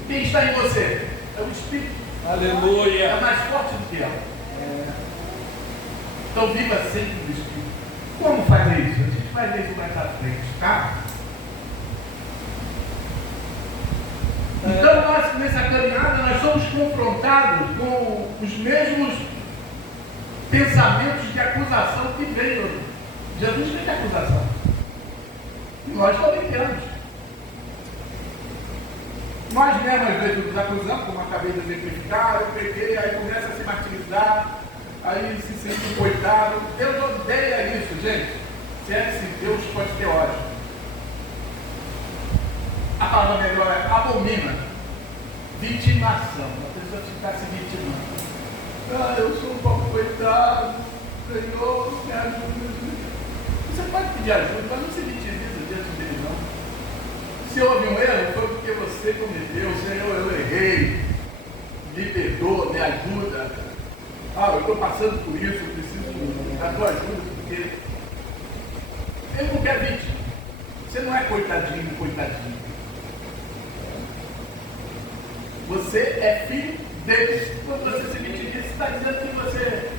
Quem está em você? É o Espírito. Aleluia. É mais forte do que ela. Então viva sempre no Espírito. Como fazer isso? A gente vai ver isso mais à frente, tá? Então nós, nessa caminhada, nós somos confrontados com os mesmos pensamentos de acusação que veio. Jesus fez acusação. E nós cometemos. Nós mesmos às vezes nos acusamos, como acabei de exemplificar, eu peguei, aí começa a se martirizar, aí se sente um coitado. Deus odeia isso, gente. Se é assim, Deus pode ter ódio. A palavra melhor é abomina. Vitimação. A pessoa ficar se vitimando. Eu sou um pouco coitado, Senhor, me ajuda. Você pode pedir ajuda, mas não se vitimiza diante dele, não. Se houve um erro, foi porque você cometeu. Senhor, eu errei. Me perdoa, me ajuda. Eu estou passando por isso, eu preciso da tua ajuda, porque ele não quer vítima. Você não é coitadinho, coitadinho. Você é filho dele. Quando você se vitimiza, você está dizendo que você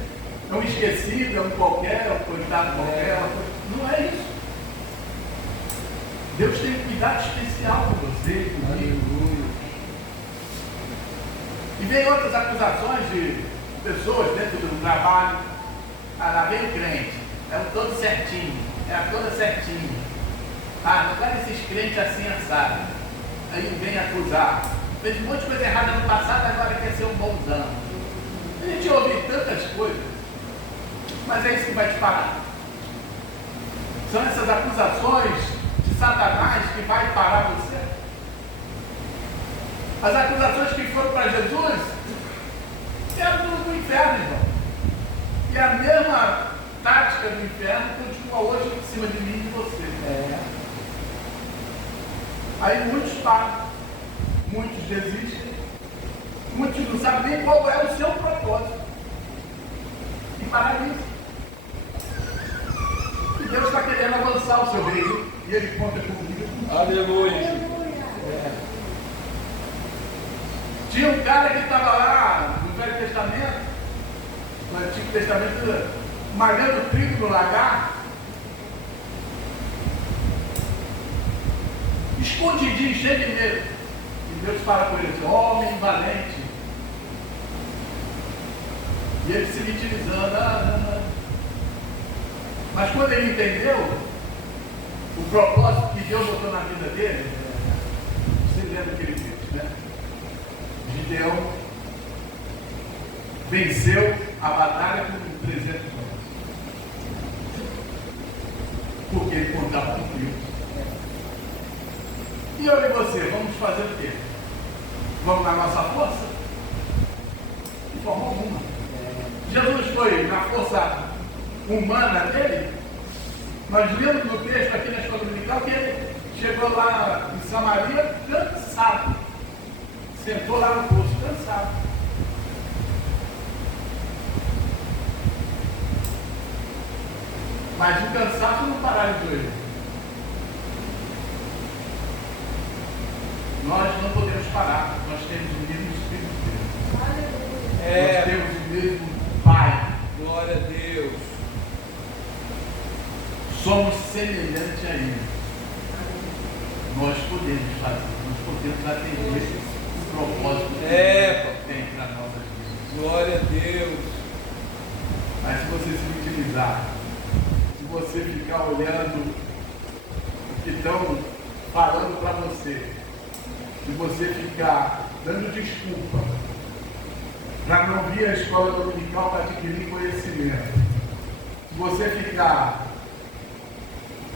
é um esquecido, é um qualquer, é um coitado qualquer. Não é isso. Deus tem um cuidado especial com você, comigo. E vem outras acusações de pessoas dentro do trabalho. Lá vem o crente, é o todo certinho, é a toda certinha. Não quero esses crentes assim assado. Aí vem acusar. Fez um monte de coisa errada no passado, agora quer ser um bonzão. A gente ouve tantas coisas, mas é isso que vai te parar. São essas acusações de Satanás que vai parar você. As acusações que foram para Jesus eram do inferno, irmão. E a mesma tática do inferno continua hoje em cima de mim e de você. Aí muitos param, muitos desistem, muitos não sabem nem qual é o seu propósito. E paralisam. E Deus está querendo avançar o seu reino. E Ele conta comigo. Aleluia. Tinha um cara que estava lá no Velho Testamento, no Antigo Testamento, malhando trigo no lagar, escondidinho, cheio de medo. E Deus fala com ele, homem valente. E ele se vitimizando. Mas quando ele entendeu o propósito que Deus botou na vida dele, você lembra que ele fez, né? Gideão venceu a batalha com 300 homens. Porque ele contava com Deus. E eu e você, vamos fazer o quê? Vamos na nossa força? De forma alguma. Jesus foi na força humana dele. Nós lemos no texto aqui na escola dominical que ele chegou lá em Samaria cansado. Sentou lá no poço cansado. Mas o cansaço não paralisou ele. Nós não podemos parar. Nós temos o mesmo Espírito de Deus. Nós temos o mesmo Pai. Glória a Deus. Somos semelhantes a Ele. Nós podemos fazer. Nós podemos atender o propósito que Ele tem para nossas vidas. Glória a Deus. Mas se você se utilizar, se você ficar olhando o que estão falando para você, se você ficar dando desculpa para não vir à escola dominical para adquirir conhecimento, se você ficar,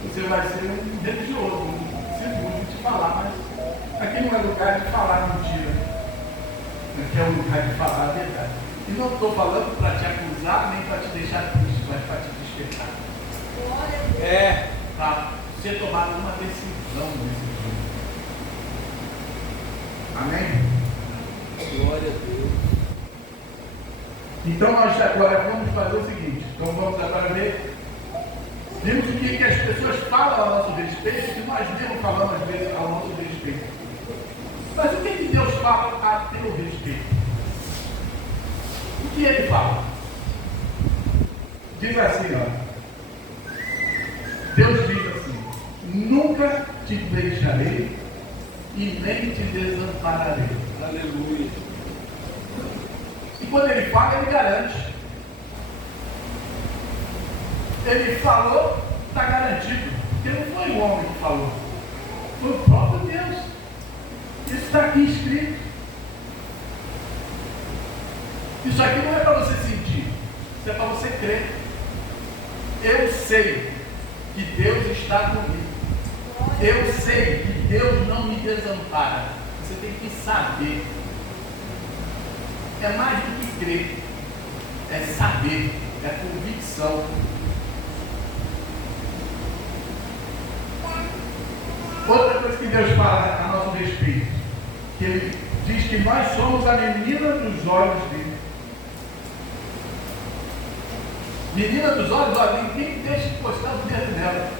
você vai ser um religioso, seguro de falar, mas aqui não é lugar de falar mentira, aqui é um lugar de falar a verdade. E não estou falando para te acusar nem para te deixar triste, mas para te despertar. Para você tomar uma decisão nesse dia. Amém? Glória a Deus. Então nós agora vamos fazer o seguinte. Então vamos agora ver. Vimos o que as pessoas falam a nosso respeito, que nós mesmos falamos às vezes ao nosso respeito. Mas o que Deus fala a teu respeito? O que Ele fala? Diz assim, ó. Deus diz assim: nunca te deixarei e nem te desampararei. Aleluia. E quando Ele fala, Ele garante. Ele falou, está garantido. Porque não foi o homem que falou, foi o próprio Deus. Isso está aqui escrito. Isso aqui não é para você sentir, isso é para você crer. Eu sei que Deus está comigo. Eu sei que Deus não me desampara. Você tem que saber. É mais do que crer. É saber. É convicção. Outra coisa que Deus fala a nosso respeito, que Ele diz que nós somos a menina dos olhos dele. Menina dos olhos, olha, ninguém deixa encostar o dedo nela.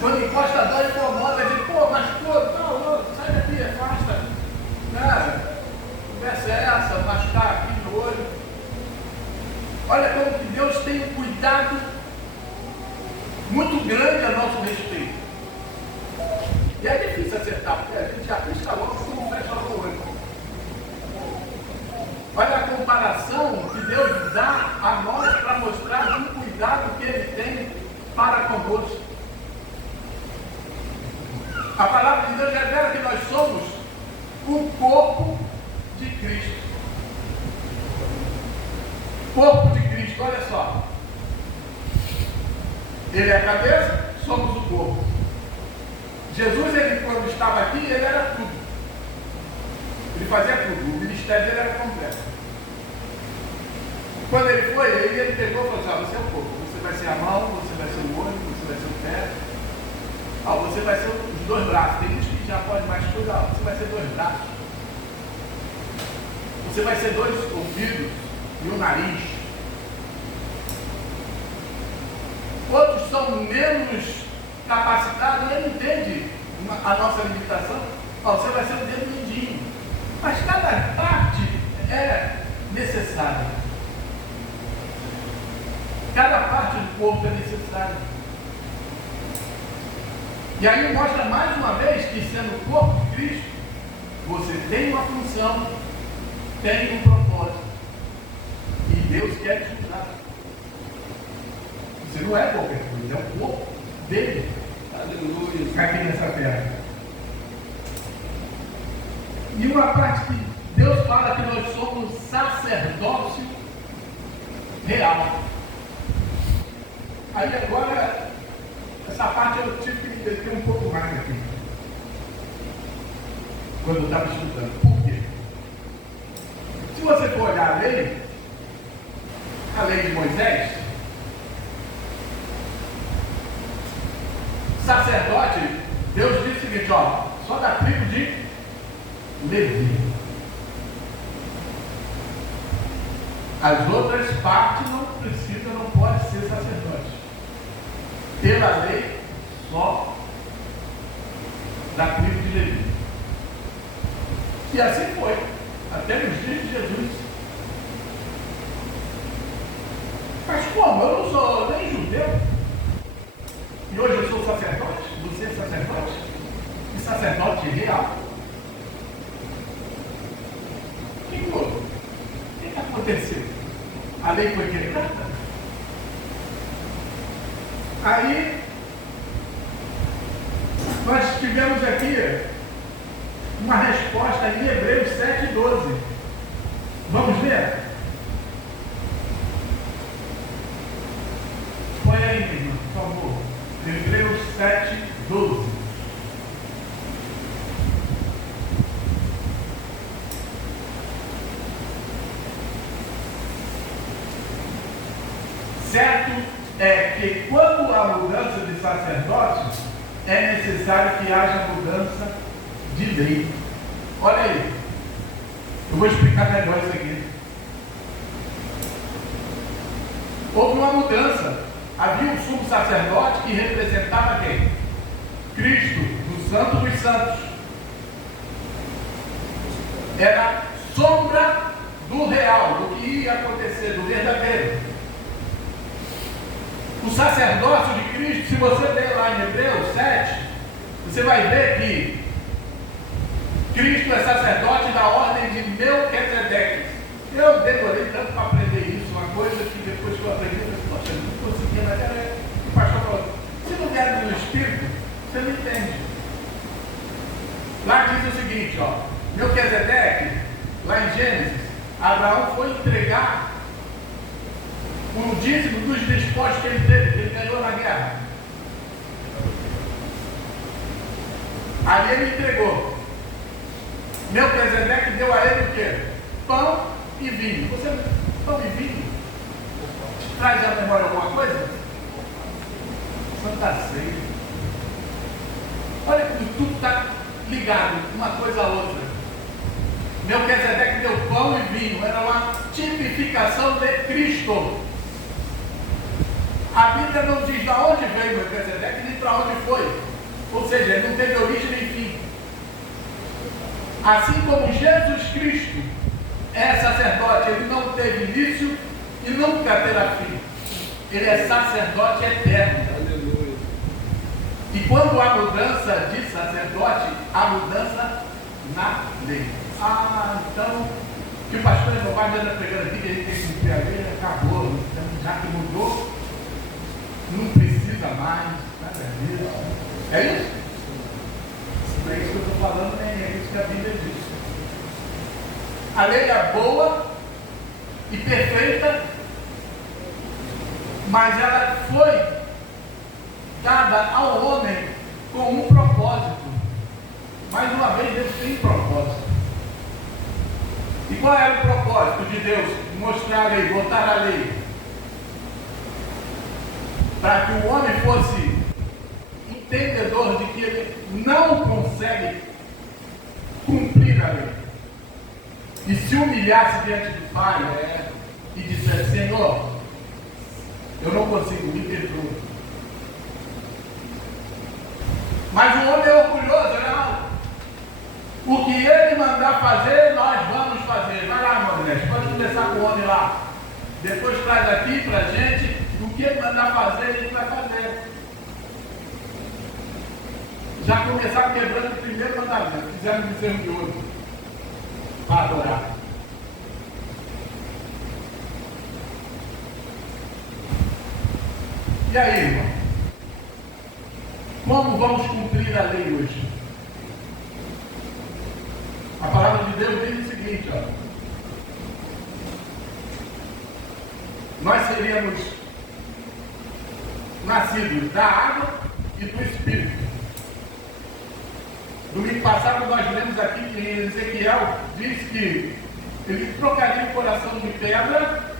Quando encosta a dor, incomoda, diz, pô, mas pô, não, sai daqui, afasta. Cara, conversa é essa, machucar aqui no olho. Olha como que Deus tem um cuidado muito grande a nosso respeito. E é difícil acertar, porque a gente já pisca logo e não fecha logo o olho. Olha a comparação que Deus dá a nós para mostrar o cuidado que Ele tem para conosco. A palavra de Deus revela que nós somos o corpo de Cristo. Corpo de Cristo, olha só. Ele é a cabeça, somos o corpo. Jesus, ele, quando estava aqui, ele era tudo. Ele fazia tudo. O ministério dele era completo. Quando ele foi, ele pegou e falou assim, você é o corpo. Você vai ser a mão, você vai ser o olho, você vai ser o pé. Você vai ser os dois braços. Tem uns que já pode mais cuidar. Você vai ser dois braços. Você vai ser dois ouvidos e um nariz. Outros são menos capacitados e ele entende a nossa limitação. Você vai ser o dedo mindinho. Mas cada parte é necessária. Cada parte do corpo é necessária. E aí mostra mais uma vez que, sendo o corpo de Cristo, você tem uma função, tem um propósito. E Deus quer te usar. Você não é qualquer coisa, é o corpo dele. Aleluia. Aqui nessa terra. E uma parte que Deus fala que nós somos sacerdócio real. Aí agora, essa parte eu tive que entender um pouco mais aqui. Quando eu estava estudando. Por quê? Se você for olhar a lei, a lei de Moisés, sacerdote, Deus disse o seguinte, ó, só da tribo de Levi. As outras partes não precisam, não pode ser sacerdote. Pela lei, só da tribo de Levi. E assim foi, até nos dias de Jesus. Mas como? Eu não sou nem judeu. E hoje eu sou sacerdote? Você é sacerdote? E sacerdote real? O que foi? O que aconteceu? A lei foi quebrada? Aí, nós tivemos aqui uma resposta em Hebreus 7,12. Vamos ver? Põe aí, irmão, por favor. Hebreus 7,12. Certo é que quando há mudança de sacerdote, é necessário que haja mudança de lei. Olha aí, eu vou explicar melhor isso aqui. Houve uma mudança. Havia um sumo sacerdote que representava quem? Cristo, do Santo dos Santos. Era sombra do real, do que ia acontecer, do verdadeiro. O sacerdócio de Cristo, se você ler lá em Hebreus 7, você vai ver que Cristo é sacerdote da ordem de Melquisedeque. Eu demorei tanto para aprender isso, uma coisa que depois que eu aprendi, eu falei, poxa, eu não conseguia, mas era o pastor falou, se não vier no Espírito, você não entende. Lá diz o seguinte, ó, Melquisedeque, lá em Gênesis, Abraão foi entregar o dízimo dos despojos que ele teve, que ele ganhou na guerra. Ali ele entregou. Melquisedeque deu a ele o quê? Pão e vinho. Você, pão e vinho? Traz à memória alguma coisa? Santa Ceia. Olha como tudo está ligado, uma coisa a outra. Melquisedeque deu pão e vinho. Era uma tipificação de Cristo. A Bíblia não diz de onde veio Melquisedeque nem para onde foi. Ou seja, ele não teve origem nem fim. Assim como Jesus Cristo é sacerdote, ele não teve início e nunca terá fim. Ele é sacerdote eterno. Aleluia. E quando há mudança de sacerdote, há mudança na lei. Ah, então, que o pastor Eduardo anda pregando aqui, que a gente tem que cumprir a lei, acabou. Então, já que mudou, não precisa mais. Nada disso. É isso? Não é isso que eu estou falando, nem é isso que a Bíblia diz. A lei é boa e perfeita, mas ela foi dada ao homem com um propósito. Mais uma vez, Deus tem um propósito. E qual era o propósito de Deus? Mostrar a lei, botar a lei. Para que o homem fosse entendedor de que ele não consegue cumprir a lei. E se humilhasse diante do Pai e dissesse, Senhor, eu não consigo, me perdoa. Mas o homem é orgulhoso, não. O que ele mandar fazer, nós vamos fazer. Vai lá, Moisés, pode começar com o homem lá. Depois traz aqui para a gente, o que ele mandar fazer, ele vai fazer. Já começaram quebrando o primeiro mandamento, fizeram um bezerro de ouro para adorar. E aí, irmão? Como vamos cumprir a lei hoje? A palavra de Deus diz o seguinte, ó. Nós seríamos nascidos da água e do Espírito. Domingo passado nós lemos aqui que Ezequiel diz que ele trocaria o coração de pedra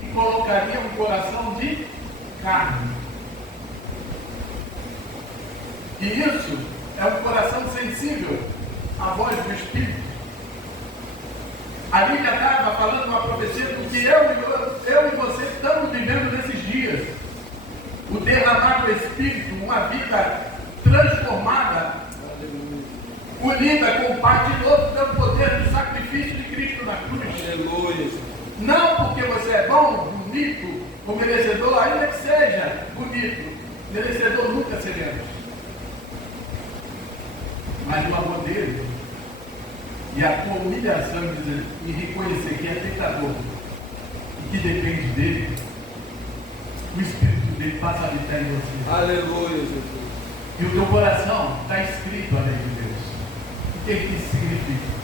e colocaria um coração de carne. E isso é um coração sensível à voz do Espírito. A Bíblia estava falando uma profecia do que eu e você estamos vivendo nesses dias. O derramar do Espírito, uma vida transformada, unida com o Pai de novo pelo poder do sacrifício de Cristo na cruz. Aleluia. Não porque você é bom, bonito, ou merecedor, ainda que seja bonito, merecedor nunca seremos. Mas o amor dele e a tua humilhação em reconhecer que é pecador e que depende dele, o Espírito dele passa a habitar em você. Aleluia, Jesus. E o teu coração está escrito a lei de Deus. O que isso significa?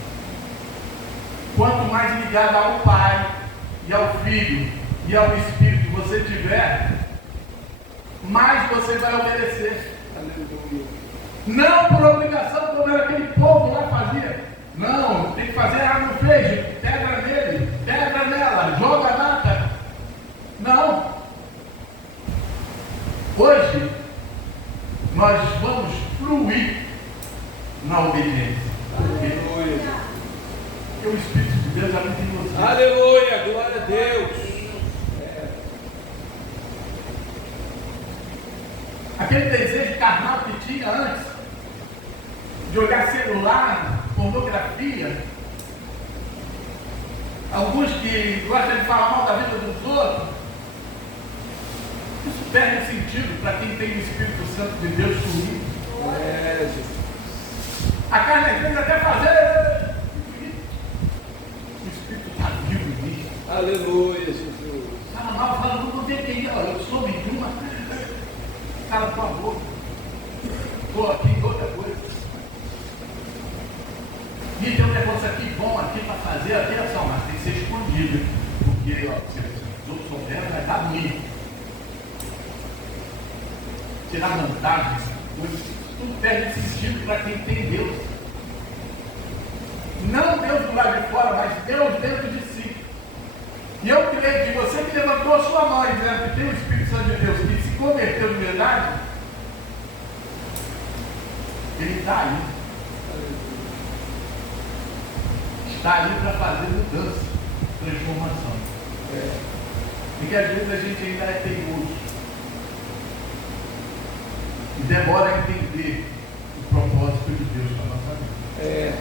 Quanto mais ligado ao Pai e ao Filho e ao Espírito você tiver, mais você vai obedecer. Aleluia. Não por obrigação, como era aquele povo lá fazia. Não, tem que fazer, não fez, pedra nele, pedra nela, joga a nata. Não. Hoje, nós vamos fluir na obediência. Aleluia. Porque o Espírito de Deus habita em você. Aleluia. Glória a Deus. Aquele desejo carnal que tinha antes, de olhar celular, pornografia. Alguns que gostam de falar mal da vida dos outros. Isso perde sentido para quem tem o Espírito Santo de Deus fluindo. A carne às vezes até fazer. O Espírito está vivo em mim. Aleluia, Jesus. Fala mal, fala, não deveria, eu sou de uma. Cala tua boca. Estou aqui em outra coisa. E tem um negócio aqui bom aqui para fazer, aqui é só, mas tem que ser escondido. Porque ó, se os outros souberem, vai dar ruim. Tirar vantagem, tudo perde sentido para quem tem Deus. Não Deus do lado de fora, mas Deus dentro de si. E eu creio que você que levantou a sua mão dizendo que tem o Espírito Santo de Deus, que se converteu de verdade, ele está aí. Está aí para fazer mudança, transformação. Porque às vezes a gente ainda é teimoso. E demora a entender o propósito de Deus para a nossa vida.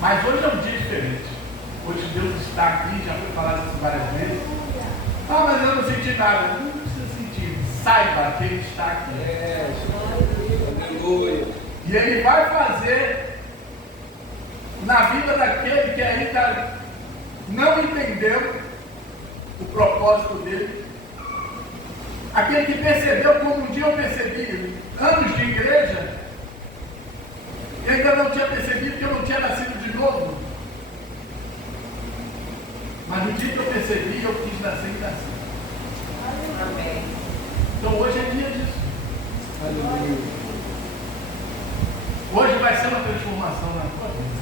Mas hoje é um dia diferente. Hoje Deus está aqui, já foi falado isso várias vezes. Ah, mas eu não senti nada. Não precisa sentir. Saiba que Ele está aqui. Aleluia. E Ele vai fazer na vida daquele que ainda não entendeu o propósito dele. Aquele que percebeu como um dia eu percebi, anos de igreja, e ainda não tinha percebido que eu não tinha nascido de novo. Mas no dia que eu percebi, eu quis nascer e nascer. Amém. Então hoje é dia disso. Aleluia. Hoje vai ser uma transformação na tua vida.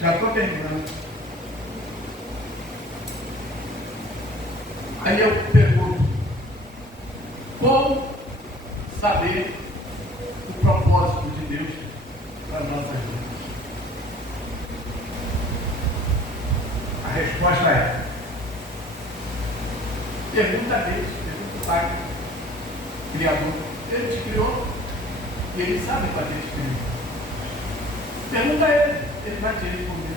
Já estou terminando. Aí eu pergunto, como saber o propósito de Deus para as nossas vidas? A resposta é: pergunta a Deus, pergunta ao Pai, Criador. Ele te criou e Ele sabe para que Ele te criou. Pergunta a Ele, Ele vai te responder.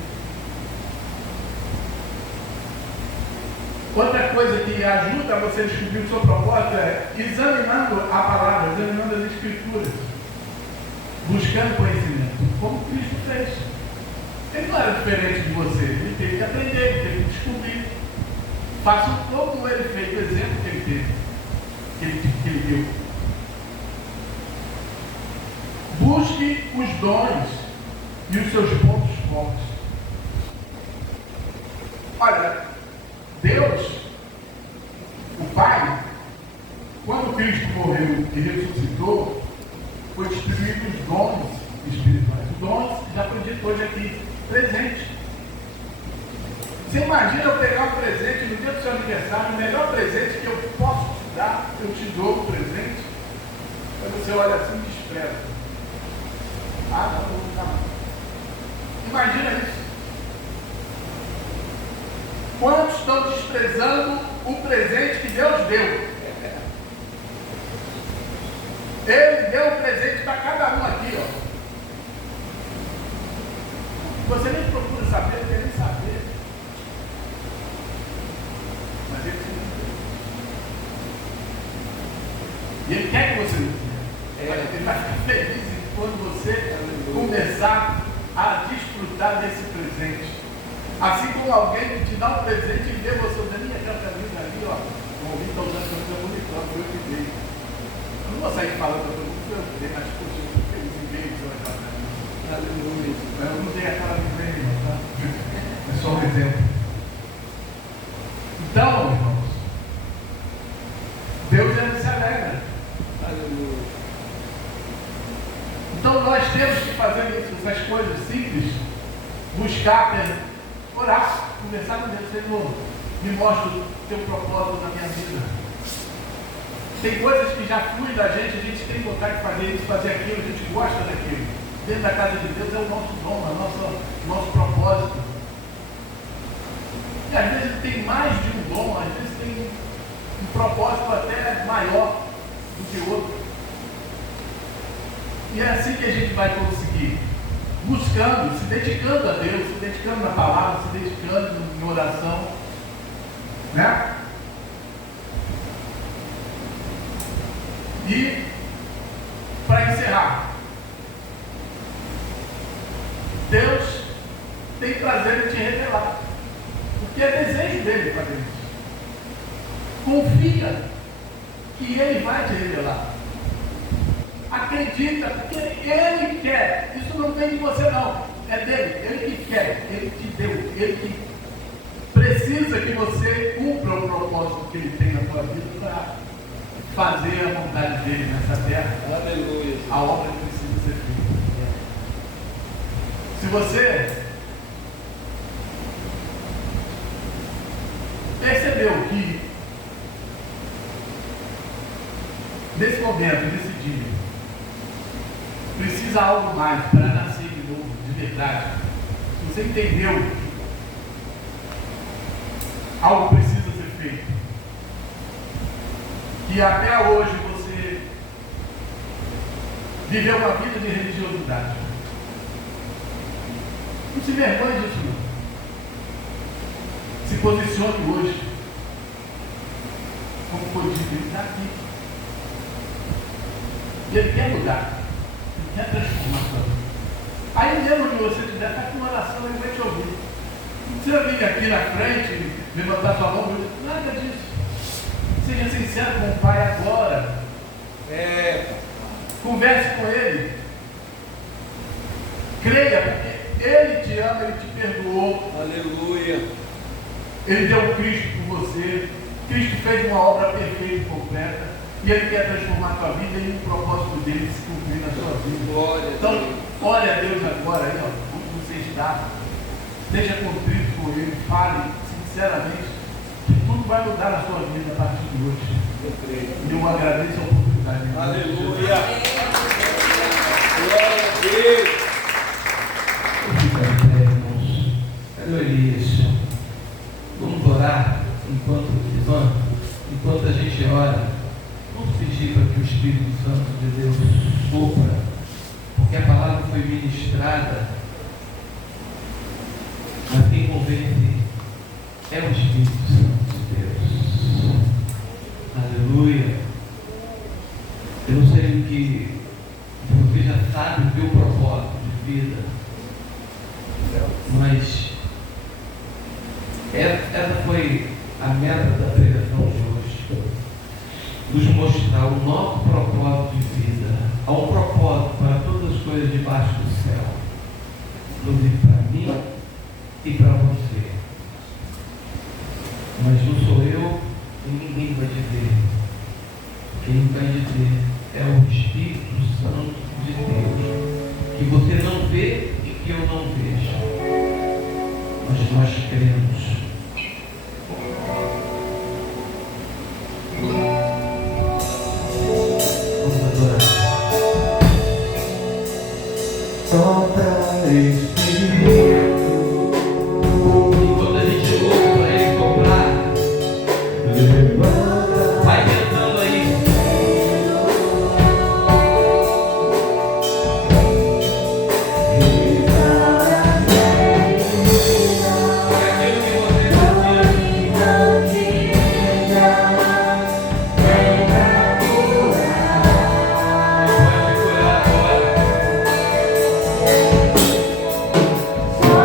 Outra coisa que ajuda você a descobrir o seu propósito é examinando a palavra, examinando as Escrituras, buscando conhecimento, como Cristo fez. Ele não era diferente de você, ele teve que aprender, ele teve que descobrir. Faça como ele fez, o exemplo que ele teve, que ele deu. Busque os dons e os seus pontos fortes. Olha, Deus, o Pai, quando Cristo morreu e ressuscitou, foi distribuído os dons espirituais. Os dons já foi dito dito hoje aqui, presente. Você imagina eu pegar um presente no dia do seu aniversário, o melhor presente que eu posso te dar, eu te dou um presente, aí você olha assim e despreza. Ah, não. Imagina isso. Quantos estão desprezando o presente que Deus deu? Ele deu um presente para cada um aqui, ó. Você nem procura saber, não quer nem saber. Mas ele tem. E ele quer que você ele vai ficar feliz quando você começar a desfrutar desse presente. Assim como alguém que te dá um presente e vê você usando aquela camisa ali, ó. O ouvido está usando a camisa bonitona, foi eu que dei. Eu não vou sair falando para todo mundo que eu dei, mas poxa, eu fico feliz em ver isso aquela camisa. Aleluia. Eu não dei aquela camisa, não, tá? É só um exemplo. Então, irmãos, Deus ele se alegra. Aleluia. Então nós temos que fazer isso, essas coisas simples, buscar, orar, conversar com Deus, Senhor, me mostra o teu propósito na minha vida. Tem coisas que já flui da gente, a gente tem vontade de fazer isso, fazer aquilo, a gente gosta daquilo. Dentro da casa de Deus é o nosso dom, é o nosso propósito. E às vezes tem mais de um dom, às vezes tem um propósito até maior do que outro. E é assim que a gente vai conseguir, buscando, se dedicando a Deus, se dedicando na palavra, se dedicando em oração, né? E para encerrar, Deus tem prazer em te revelar, porque é desejo dele fazer isso. Confia que ele vai te revelar. Acredita, porque ele quer. Isso não vem de você não, é dele. Ele que quer, ele te deu, ele que precisa que você cumpra o propósito que ele tem na sua vida para fazer a vontade dele nessa terra. Aleluia. A obra que precisa ser feita. Se você percebeu que nesse momento, nesse dia, precisa algo mais para nascer de novo, de verdade. Se você entendeu que algo precisa ser feito, que até hoje você viveu uma vida de religiosidade, não se vergonhe disso não. Se posicione hoje, como foi dito, ele está aqui. E ele quer mudar. É transformação. Aí mesmo que você estiver, está com uma oração, ele vai te ouvir. Não precisa vir aqui na frente, levantar sua mão, nada disso. Seja sincero com o Pai agora. Converse com Ele. Creia, porque Ele te ama, Ele te perdoou. Aleluia. Ele deu Cristo por você. Cristo fez uma obra perfeita e completa. E Ele quer transformar a tua vida e o propósito dele se cumprir na sua vida. Glória então, ore a Deus agora, aí, ó, onde você está. Seja contrito com Ele, fale sinceramente, que tudo vai mudar na sua vida a partir de hoje. Eu creio. E eu agradeço a oportunidade. Aleluia. Glória a Deus. Fica de pé, irmãos. Cadê Elias? Vamos orar enquanto a gente ora. Vamos pedir para que o Espírito Santo de Deus sopra, porque a palavra foi ministrada, mas quem convence é o Espírito Santo de Deus. Aleluia. Eu não sei o que você já sabe o teu propósito de vida, mas essa foi a meta da pregação de hoje. Nos mostrar o nosso propósito de vida. Há um propósito para todas as coisas debaixo do céu, inclusive para mim e para você. Mas não sou eu e ninguém vai dizer. Quem vai dizer é o Espírito Santo de Deus, que você não vê e que eu não vejo, mas nós cremos. Vamos adorar. Sopra Espírito. E quando a gente ouve para ele soprar, vai cantando aí. Sopra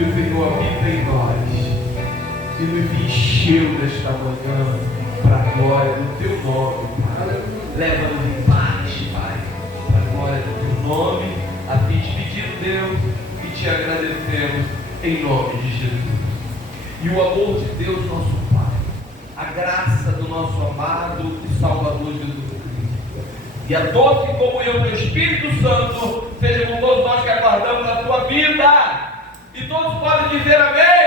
que o Senhor habita em nós e nos encheu nesta manhã para a glória do teu nome, Pai. Leva-nos em paz, Pai, para a glória do teu nome. A fim de pedir, Deus, e te agradecemos em nome de Jesus. E o amor de Deus, nosso Pai, a graça do nosso amado e Salvador Jesus Cristo, e a doce comunhão do Espírito Santo seja com todos nós que aguardamos a tua vida. E todos podem dizer amém.